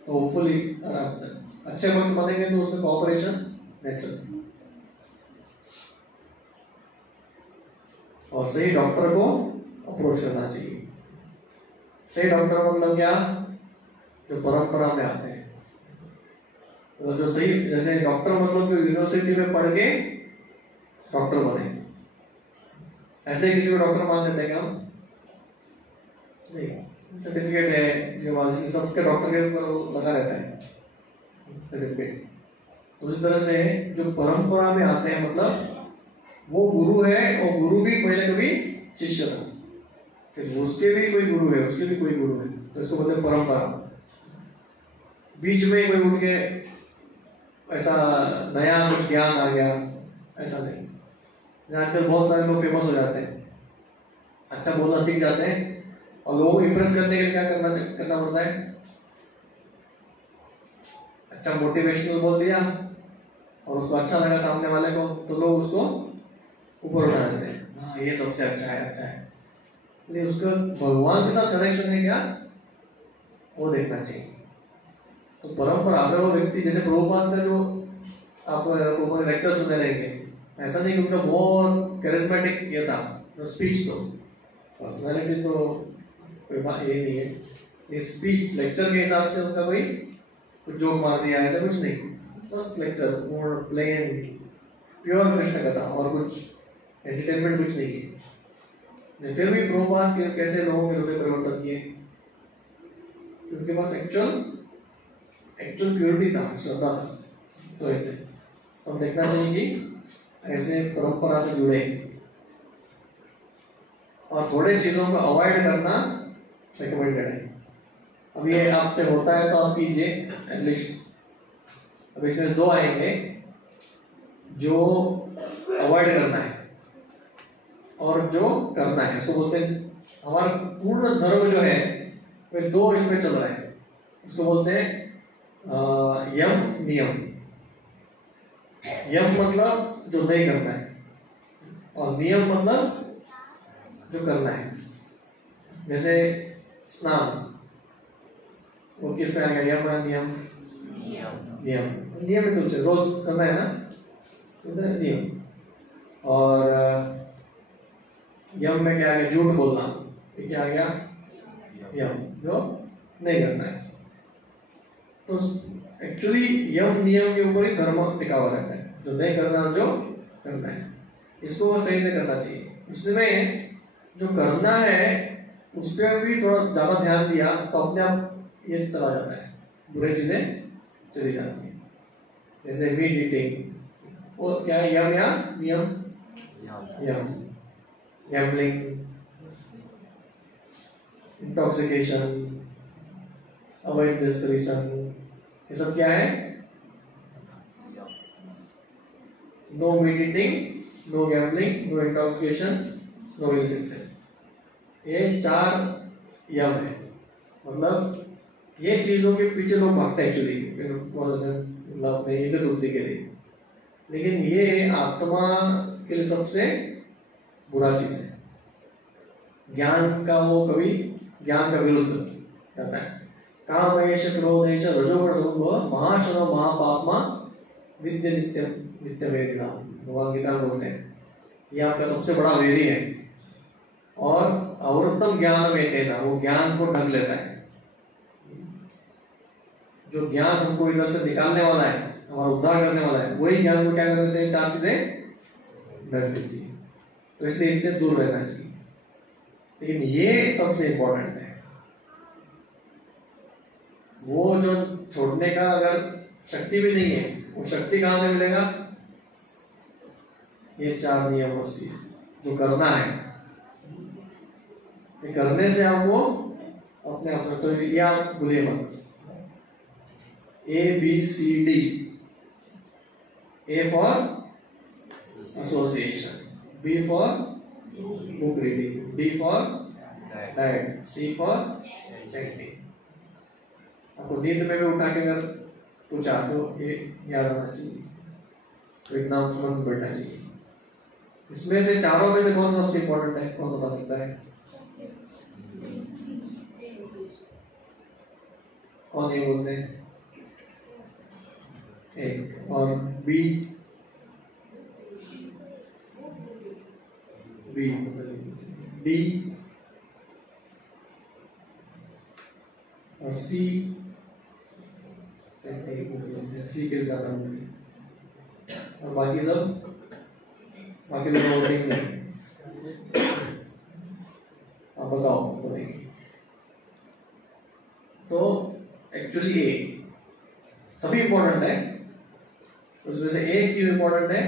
तो होपफुली अच्छे भक्त बनेंगे तो उसमें कोऑपरेशन नेचुरल। और सही डॉक्टर को अप्रोच करना चाहिए। सही डॉक्टर मतलब क्या, जो परंपरा में आते हैं, तो जो सही, जैसे डॉक्टर मतलब जो यूनिवर्सिटी में पढ़ के डॉक्टर बने, ऐसे किसी को डॉक्टर मान लेते हैं क्या हम? नहीं, सर्टिफिकेट है इसके बाद सबके डॉक्टर के ऊपर लगा रहता है सर्टिफिकेट। तो उस तरह से जो परंपरा में आते हैं, मतलब वो गुरु है, और गुरु भी पहले कभी शिष्य था, फिर उसके भी कोई गुरु है, उसके भी कोई गुरु है, तो इसको बोलते हैं परंपरा। बीच में कोई उठ के ऐसा नया कुछ ज्ञान आ गया, ऐसा नहीं। आजकल बहुत सारे लोग फेमस हो जाते हैं, अच्छा बोलना सीख जाते हैं, और लोगों को इंप्रेस करने के लिए क्या करना पड़ता है, अच्छा मोटिवेशनल बोल दिया और उसको अच्छा लगा सामने वाले को, तो लोग उसको ऊपर उठा देते हैं, हाँ ये सबसे अच्छा है, अच्छा है। लेकिन उसका भगवान के साथ कनेक्शन है क्या, वो देखना चाहिए। तो परंपरा, अगर वो व्यक्ति जैसे प्रभुपाद का जो आप लेक्चर सुनने रहेंगे, ऐसा नहीं कि उनका बहुत कैरिस्मेटिक ये था स्पीच, तो पर्सनालिटी तो कोई बात ये नहीं है, ये स्पीच लेक्चर के हिसाब से उनका कोई कुछ जोक मार दिया ऐसा कुछ नहीं, बस लेक्चर मोर प्लेन प्योर कृष्ण कथा, और कुछ एंटरटेनमेंट कुछ नहीं किया। फिर भी प्रभुपाद कैसे लोगों के हृदय परिवर्तन किए, उनके पास एक्चुअल प्योरिटी था, श्रद्धा था। तो ऐसे हम देखना चाहिए कि ऐसे परंपरा से जुड़े और थोड़े चीजों को अवॉइड करना रिकमेंड करें। अब ये आपसे होता है तो आप कीजिए एटलीस्ट। अब इसमें दो आएंगे जो अवॉइड करना है और जो करना है। उसको बोलते हैं हमारा पूर्ण धर्म जो है वे दो इसमें चल रहा है। उसको बोलते हैं यम नियम। यम मतलब जो नहीं करना है और नियम मतलब जो करना है। जैसे स्नान, वो किसमें आ गया? यम या नियम? नियम। नियमित रूप से रोज करना है ना, तो नियम। और यम में क्या आ गया? झूठ बोलना। ये क्या आ गया? यम, जो नहीं करना है। तो एक्चुअली यम नियम के ऊपर ही धर्म टिका हुआ रहता है, जो नहीं करना जो करना है, इसको सही से करना चाहिए। इसमें जो करना है उस पर भी थोड़ा ज्यादा ध्यान दिया तो अपने आप ये चला जाता है, बुरी चीजें चली जाती है। जैसे मीट ईटिंग, वो क्या है? यम या नियम? यम। गैम्बलिंग, इंटॉक्सिकेशन, अवैध दस्तरीसन, ये सब क्या है? No meat eating, no gambling, no intoxication, no illicit sex. ये 4 यम है। मतलब ये चीजों के पीछे लोग भागते हैं एक्चुअली, मतलब अपने इंद्र बुद्धि के लिए, लेकिन ये आत्मा के लिए सबसे बुरा चीज है। ज्ञान का वो कभी ज्ञान का विरुद्ध रहता है। कामेश क्रोधेश रजोगुण समूह महाशनो महापापमा विद्य नित्यम नित्य वेदिना। भगवान गीता में बोलते हैं ये आपका सबसे बड़ा वेरी है। और अवृतम ज्ञान में देना, वो ज्ञान को ढक लेता है। जो ज्ञान हमको इधर से निकालने वाला है, हमारा उद्धार करने वाला है, वही ज्ञान को क्या कर देते हैं? 4 चीजें ढक देती है। तो इसलिए इनसे दूर रहना चाहिए। लेकिन ये सबसे इंपॉर्टेंट है। वो जो छोड़ने का अगर शक्ति भी नहीं है, वो शक्ति कहां से मिलेगा? ये 4 नियमों से, जो करना है। ये करने से आपको अपने आप से, तो ये आप भूलिए मत। ABCD। A for association, B for book reading, D for diet, C for chanting। आपको नींद में भी उठा के अगर पूछा तो ये याद आना चाहिए, तो इतना तुरंत बैठना चाहिए। इसमें से चारों में से कौन सा सबसे इंपॉर्टेंट है? कौन बता सकता है? कौन ये बोलते हैं? एक। और बी डी और सी के ज्यादा होंगे। और बाकी सब बाकी लोग वोटिंग में। आप बताओ बोलेंगे तो एक्चुअली ए सभी इंपॉर्टेंट है। उसमें से एक क्यों इंपॉर्टेंट है?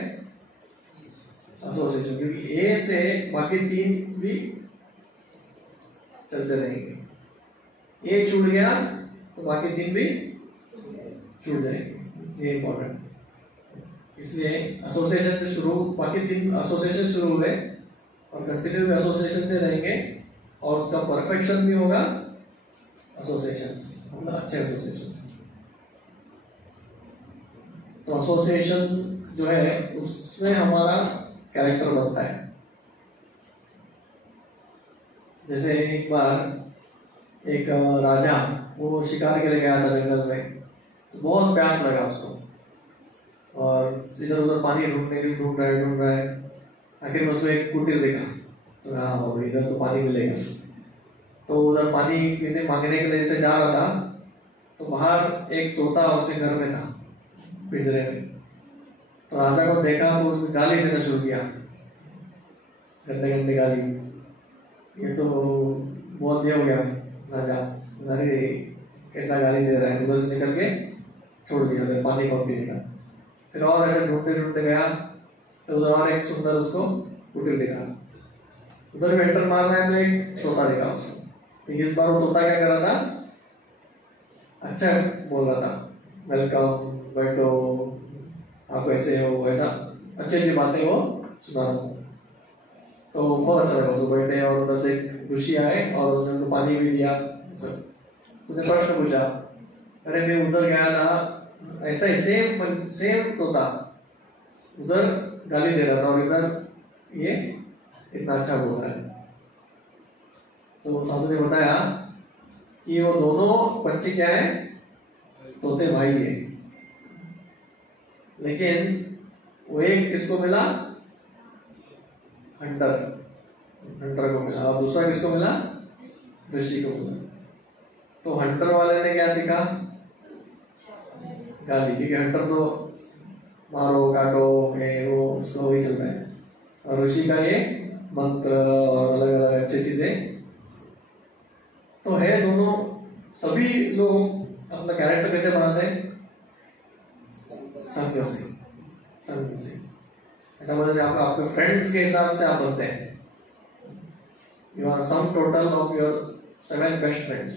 एसोसिएशन, क्योंकि ए से बाकी 3 भी चलते रहेंगे। ए छूट गया तो बाकी 3 भी छूट जाएंगे। ये इंपॉर्टेंट। इसलिए एसोसिएशन से शुरू, बाकी 3 एसोसिएशन शुरू हुए और कंटिन्यू एसोसिएशन से रहेंगे और उसका परफेक्शन भी होगा एसोसिएशन से, मतलब अच्छे एसोसिएशन। तो एसोसिएशन जो है उसमें हमारा कैरेक्टर बनता है। जैसे एक बार एक राजा वो शिकार के लिए गया था जंगल में, तो बहुत प्यास लगा उसको और इधर उधर पानी ढूंढ रहा है। आखिर में उसको एक कुटीर देखा तो हाँ बाबू इधर तो पानी मिलेगा। तो उधर पानी पीने मांगने के लिए से जा रहा था तो बाहर एक तोता उसके घर में था, पिंजरे में। तो राजा को देखा तो उसने गाली देना शुरू किया, गंदे गंदे गाली। ये तो बहुत ये हो गया राजा, अरे कैसा गाली दे रहा है। उधर से निकल के छोड़ दिया, पानी को पीने का। फिर और ऐसे ढूंढते ढूंढते गया तो उधर और एक सुंदर उसको कुटीर दिखा, उधर भी एंटर मारना है तो एक तोता दिखा उसको। तो इस बार वो तोता क्या कर रहा था, अच्छा बोल रहा था, वेलकम, बैठो, आप ऐसे हो, वैसा अच्छी अच्छी बातें वो सुना रहा था। तो बहुत अच्छा लगा उसको, बैठे और उधर से एक ऋषि आए और उन्होंने पानी भी दिया। उसने प्रश्न पूछा, अरे मैं उधर गया था, ऐसा ही सेम सेम तोता उधर गाली दे रहा था और इधर ये इतना अच्छा बोल रहा है। तो साधु ने बताया कि वो दोनों बच्चे क्या है, तोते भाई है, लेकिन वो एक किसको मिला, हंटर को मिला, और दूसरा किसको मिला, ऋषि को मिला। तो हंटर वाले ने क्या सीखा, गाली, क्योंकि हंटर तो मारो काटो वो उसको वही चलता है, और ऋषि का ये मंत्र और अलग अलग अच्छी चीजें तो है। दोनों सभी लोग अपना कैरेक्टर कैसे बनाते हैं, संग से ऐसा बोलते हैं, आपके फ्रेंड्स के हिसाब से आप बनते हैं। You are sum total of your 7 best friends.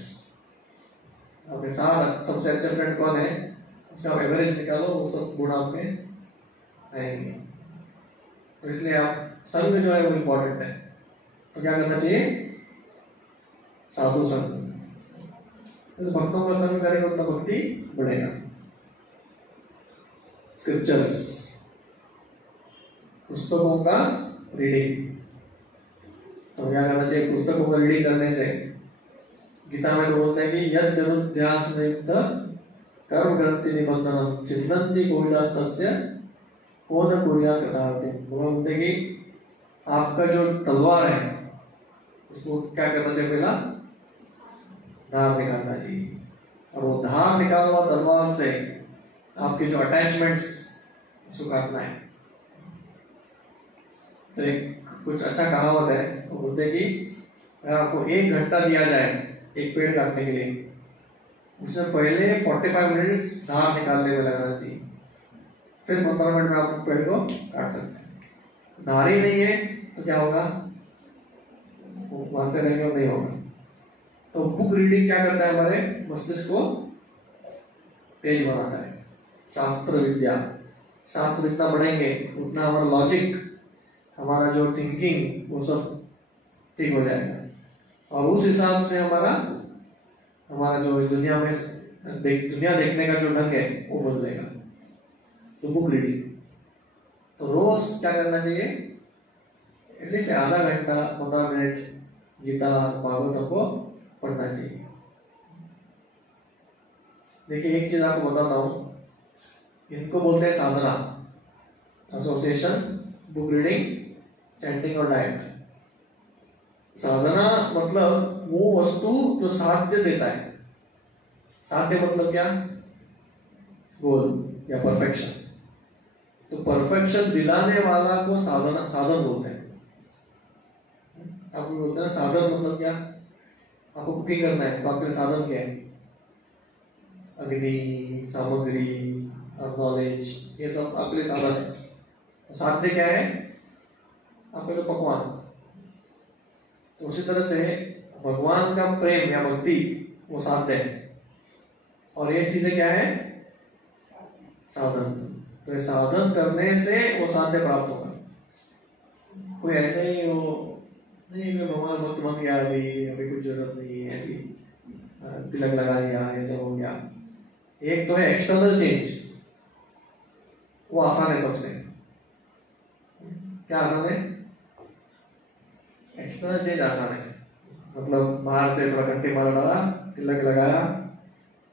आपके 7 सबसे अच्छे फ्रेंड कौन है, उसका आप एवरेज निकालो, वो सब गुण आप में आएंगे। तो इसलिए आप संग जो है वो इम्पोर्टेंट है। तो क्या करना चाहिए, साधु संग। तो भक्तों का संग करेंगे उतना भक्ति बढ़ेगा। स्क्रिप्चर्स, पुस्तकों का रीडिंग। तो क्या करना चाहिए, पुस्तकों का रीडिंग करने से, गीता में तो बोलते हैं कि यद निरुध्यास नियुक्त कर्म ग्रंथि निबंधनम चिन्नन्ति कोविदास्तस्य कौन कुर्यात् कृतार्थी। बोलते हैं कि आपका जो तलवार है उसको क्या करना चाहिए, पहला धार निकालना चाहिए, और वो धार निकाला हुआ तलवार से आपके जो अटैचमेंट्स उसको काटना है। तो एक कुछ अच्छा कहावत है, वो बोलते हैं कि अगर आपको 1 घंटा दिया जाए एक पेड़ काटने के लिए, उससे पहले 45 मिनट्स धार निकालने में लगाना चाहिए, फिर 15 मिनट में आप पेड़ को काट सकते हैं। धार ही नहीं है तो क्या होगा, वो मानते रहेंगे और नहीं होगा। तो बुक रीडिंग क्या करता है, हमारे मस्तिष्क को तेज बनाता है। शास्त्र विद्या, शास्त्र जितना पढ़ेंगे उतना हमारा लॉजिक, हमारा जो थिंकिंग वो सब ठीक हो जाएगा, और उस हिसाब से हमारा जो इस दुनिया में दुनिया देखने का जो ढंग है वो बदलेगा। तो बुक रीडिंग, तो रोज क्या करना चाहिए, एटलीस्ट आधा घंटा 15 मिनट गीता भागवत को पढ़ना चाहिए। देखिए एक चीज आपको बताता हूँ, इनको बोलते हैं साधना, एसोसिएशन, बुक रीडिंग, चैंटिंग और डाइट। साधना मतलब वो वस्तु जो साध्य देता है। साध्य मतलब क्या, गोल या परफेक्शन। तो परफेक्शन दिलाने वाला को साधन बोलते हैं। आप बोलते हैं साधन मतलब क्या, आपको कुकिंग करना है तो आपके साधन क्या है, अग्नि, सामग्री और नॉलेज, ये सब आपके लिए साधन है। तो साध्य क्या है, आपके तो पकवान। तो उसी तरह से भगवान का प्रेम या भक्ति वो साध्य है, और ये चीजें क्या है, साधन। तो ये साधन करने से वो साध्य प्राप्त होगा। कोई ऐसे ही वो नहीं, मैं भगवान भक्त बन गया, अभी कुछ जरूरत नहीं है, अभी तिलक लगा दिया, ये सब हो गया। एक तो है एक्सटर्नल चेंज, वो आसान है सबसे। क्या आसान है, एक्सटर्नल चेंज आसान है। मतलब बाहर से थोड़ा घंटे माला डाला, तिलक लगाया,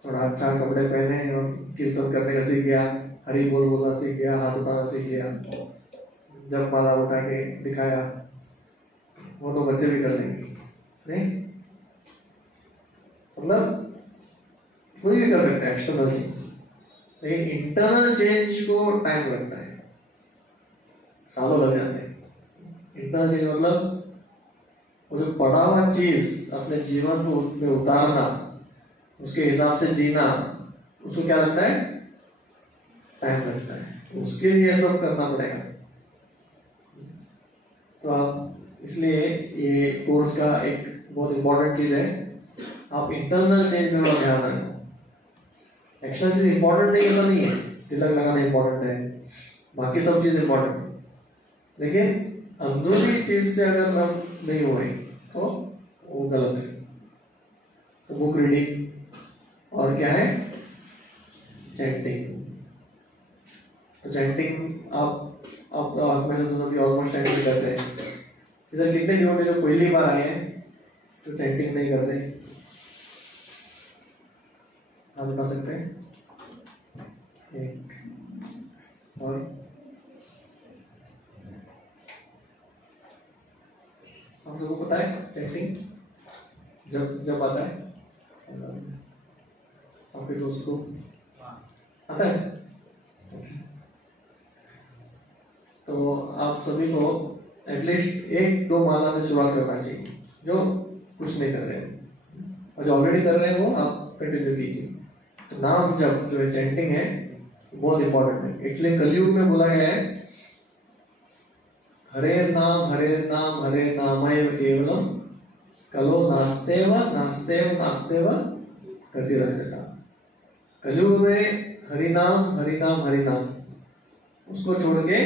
थोड़ा अच्छा कपड़े पहने और कीर्तन करने का सीख गया, हरि बोल बोलना सीख गया, हाथ उठाना सीख गया, जब माला उठा के दिखाया, वो तो बच्चे भी कर लेंगे नहीं, मतलब कोई भी कर सकता है एक्सटर्नल चेंज। लेकिन इंटरनल चेंज को टाइम लगता है, सालों लग जाते हैं। इंटरनल चेंज मतलब वो जो पढ़ा हुआ चीज अपने जीवन में उतारना, उसके हिसाब से जीना, उसको क्या लगता है, टाइम लगता है। उसके लिए सब करना पड़ेगा। तो आप इसलिए ये कोर्स का एक बहुत इंपॉर्टेंट चीज है, आप इंटरनल चेंज में ध्यान रखना। एक्सटर्नल चीज इंपॉर्टेंट नहीं, ऐसा नहीं है, तिलक लगाना इंपॉर्टेंट है, बाकी सब चीज इंपॉर्टेंट है, लेकिन अंदरूनी चीज से अगर हम नहीं हुए तो वो गलत है। तो बुक रीडिंग और क्या है, चैंटिंग। तो चैंटिंग आप में से तो सभी ऑलमोस्ट चैंटिंग करते हैं। इधर कितने लोग हैं जो पहली बार आए हैं तो चैंटिंग नहीं करते? आप बता सकते हैं? एक और आप सबको पता है चैंटिंग जब आता है आपके दोस्त को आता है? तो आप सभी को एटलीस्ट 1-2 माला से शुरुआत करना चाहिए, जो कुछ नहीं कर रहे हैं, और जो ऑलरेडी कर रहे हैं वो आप कंटिन्यू कीजिए। तो नाम जब जो चैंटिंग है बहुत इंपॉर्टेंट है। एक्चुअली कलयुग में बोला गया है हरे नाम हरे नामैव केवलम कलो नास्तेव नास्तेव नास्तेव गतिरन्यथा। कलयुग में हरि नाम उसको छोड़ के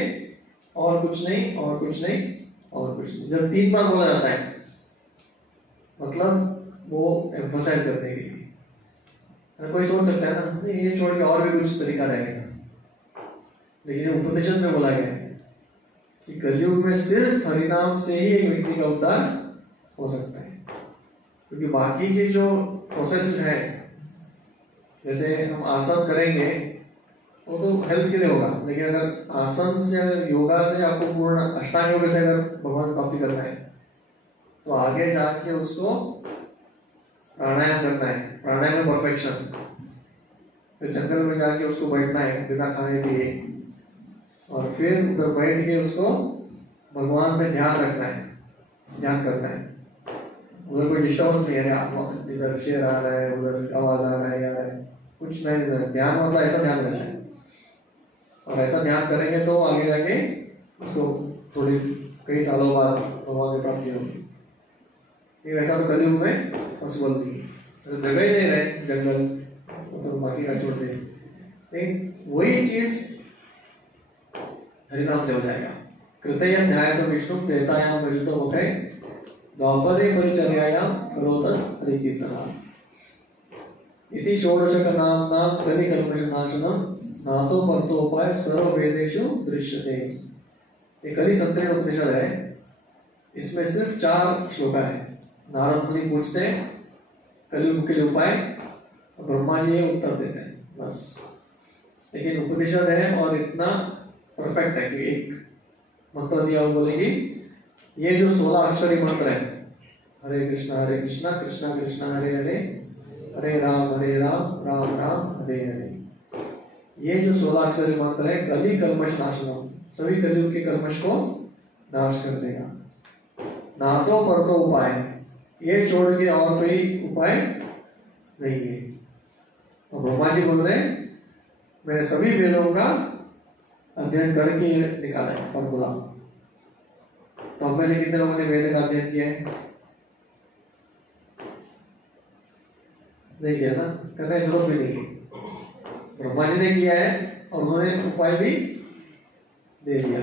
और कुछ नहीं और कुछ नहीं और कुछ नहीं। जब 3 बार बोला जाता है मतलब वो एम्फसाइज करने के लिए। कोई सोच सकता है ना नहीं ये छोड़ के और भी कुछ तरीका रहेगा, लेकिन उपनिषद में बोला गया है कि कलयुग में सिर्फ हरिनाम से ही एक व्यक्ति का उद्धार हो सकता है, क्योंकि बाकी के जो प्रोसेस हैं, जैसे हम आसन करेंगे वो तो हेल्थ के लिए होगा, लेकिन अगर आसन से अगर योगा से आपको पूर्ण अष्टांग योग से अगर भगवान प्राप्ति करना है तो आगे जाके उसको प्राणायाम करना है, प्राणायाम में परफेक्शन, फिर जंगल में जाके उसको बैठना है बिना खाने पिए, और फिर उधर बैठ के उसको भगवान पे ध्यान रखना है, ध्यान करना है। उधर कोई डिस्टर्बेंस नहीं है, इधर शेर आ रहा है उधर आवाज आ रहा है कुछ नहीं, ध्यान मतलब ऐसा ध्यान करना है। और ऐसा ध्यान करेंगे तो आगे जाके उसको थोड़ी कई सालों बाद भगवान की प्राप्ति होगी। ऐसा तो कलयुग में पॉसिबल नहीं है, तो जगह ही नहीं रहे जंगल तो बाकी का छोड़ दे, लेकिन वही चीज हरिनाम से हो जाएगा। कृतयं ध्यायतो विष्णु त्रेतायाम विष्णु मुखे द्वापरे परिचर्यायाम करोत हरिकीर्तनम् इति षोडशक नाम कलिकल्मषनाशनम् नातो परतोपाय सर्व वेदेषु दृश्यते। ये कलि संतरण उपनिषद है, इसमें सिर्फ 4 श्लोक है। नारद मुनि पूछते हैं कलयुग के लिए उपाय, ब्रह्मा जी ये उत्तर देते हैं बस। लेकिन उपनिषद है और इतना परफेक्ट है कि एक मंत्र दिया वो बोलेगी ये जो 16 अक्षरी मंत्र है, हरे कृष्णा कृष्णा कृष्णा हरे हरे हरे राम राम राम हरे हरे, ये जो 16 अक्षरी मंत्र है कलि कल्मष नाशनम, सभी कलयुग के कल्मष को नाश कर देगा। नातो परतो उपाय, ये छोड़ के और कोई उपाय नहीं है। तो ब्रह्मा जी बोल रहे हैं मैंने सभी वेदों का अध्ययन करके निकाला है फॉर्मूला। तो हम में से कितने लोगों ने वेद का अध्ययन किया है? नहीं किया ना, करने की जरूरत भी नहीं है। ब्रह्मा जी ने किया है और उन्होंने उपाय भी दे दिया,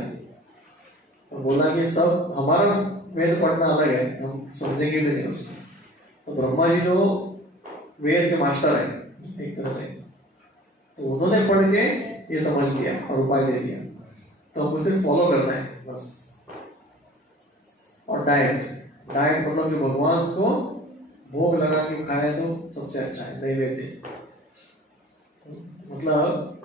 और बोला कि सब हमारा वेद पढ़ना अलग है, हम समझेंगे भी नहीं उसको। तो ब्रह्मा जी जो वेद के मास्टर है एक तरह से, तो उन्होंने पढ़ के ये समझ लिया और उपाय दे दिया, तो हमको सिर्फ फॉलो करना है बस। और डाइट मतलब जो भगवान को भोग लगा के खाए तो सबसे अच्छा है, नैवेद्य। मतलब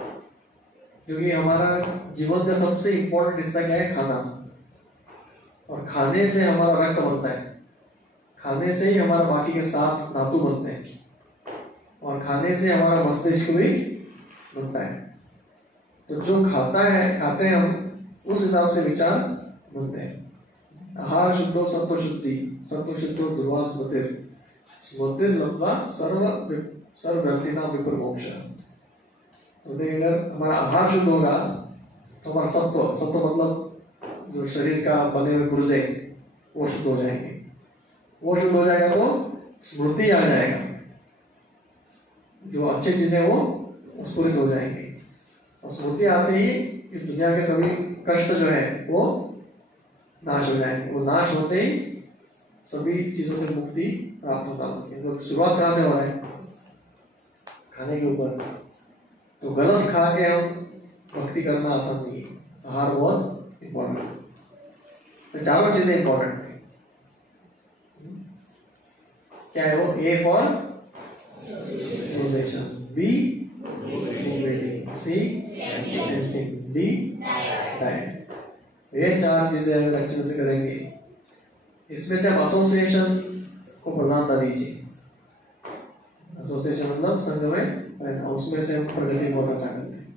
क्योंकि हमारा जीवन का सबसे इम्पोर्टेंट हिस्सा क्या है? खाना। और खाने से हमारा रक्त बनता है, खाने से ही हमारा बाकी के 7 धातु बनते हैं, और खाने से हमारा मस्तिष्क भी बनता है। तो जो खाते हैं हम, उस हिसाब से विचार बनते हैं। आहार शुद्धो सत्व शुद्धि, सत्व शुद्धो ध्रुवा स्मृतिर लब्ध्वा सर्व ग्रंथिना विपुल मोक्ष। तो अगर हमारा आहार शुद्ध होगा तो हमारा सत्व मतलब जो शरीर का बने हुए पुर्जे वो शुद्ध हो जाएंगे। वो शुद्ध हो जाएगा तो स्मृति आ जाएगा, जो अच्छी चीजें वो स्फुरित हो जाएंगी। और स्मृति आते ही इस दुनिया के सभी कष्ट जो है वो नाश हो जाएंगे। वो नाश होते ही सभी चीजों से मुक्ति प्राप्त होता है। तो शुरुआत कहाँ से हो रहा है? खाने के ऊपर। तो गलत खा के हम भक्ति करना आसान नहीं है। आहार बहुत इंपॉर्टेंट है। तो चारों चीजें इंपॉर्टेंट है। क्या है वो? A for possession, B mobility, C painting, D diet. ये चार चीजें अगर अच्छे से करेंगे, इसमें से हम एसोसिएशन को प्रधानता दीजिए। एसोसिएशन मतलब संघ में, उसमें से हम प्रगति बहुत अच्छा करते हैं।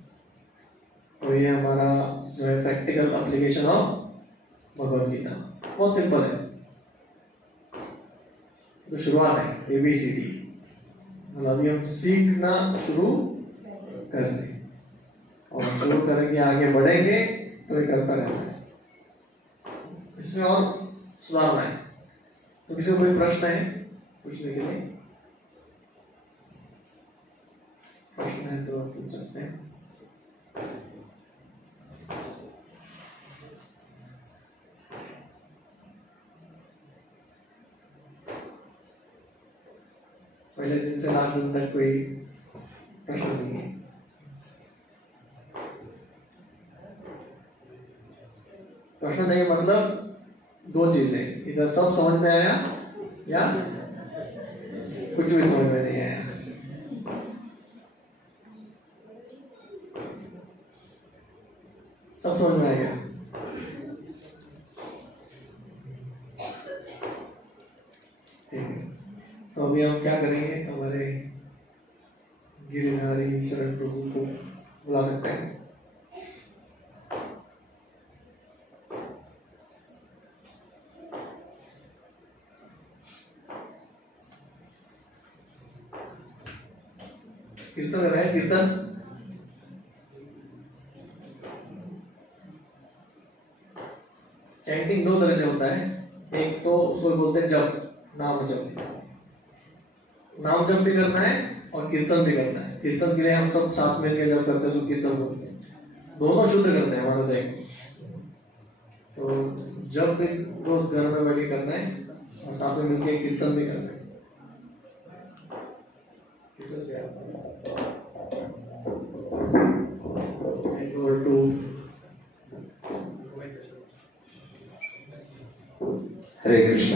तो ये हमारा जो है practical application of Bhagavad Gita. बहुत सिंपल है। तो शुरुआत है ABCD, मतलब अभी हम सीखना शुरू कर रहे हैं और शुरू करेंगे, आगे बढ़ेंगे तो ये करता रहता है। इसमें और सुधारना है। तो किसी को कोई प्रश्न है पूछने के लिए? प्रश्न है तो पूछ सकते हैं। पहले दिन से लास्ट दिन तक कोई प्रश्न नहीं है। प्रश्न नहीं मतलब दो चीजें, इधर सब समझ में आया या कुछ भी समझ में नहीं आया। सब समझ में आ गया? ठीक है। तो अभी हम क्या करेंगे? हमारे गिरधारी शरण प्रभु को बुला सकते हैं। कीर्तन कर रहे हैं। कीर्तन चैंटिंग दो तरह से होता है। एक तो उसको बोलते हैं जप, नाम जप। नाम जप भी करना है और कीर्तन भी करना है। कीर्तन के लिए हम सब साथ मिलकर जब करते हैं तो कीर्तन बोलते हैं। दोनों शुद्ध करते हैं हमारे हृदय को। तो जब भी रोज घर में बैठ के करना है और साथ में मिलकर कीर्तन भी करना है। हरे कृष्ण।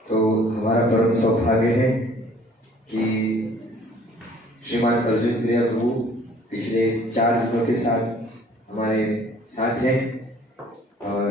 तो हमारा परम सौभाग्य है कि श्रीमान अर्जुन प्रिया प्रभु पिछले 4 दिनों के साथ हमारे साथ हैं। और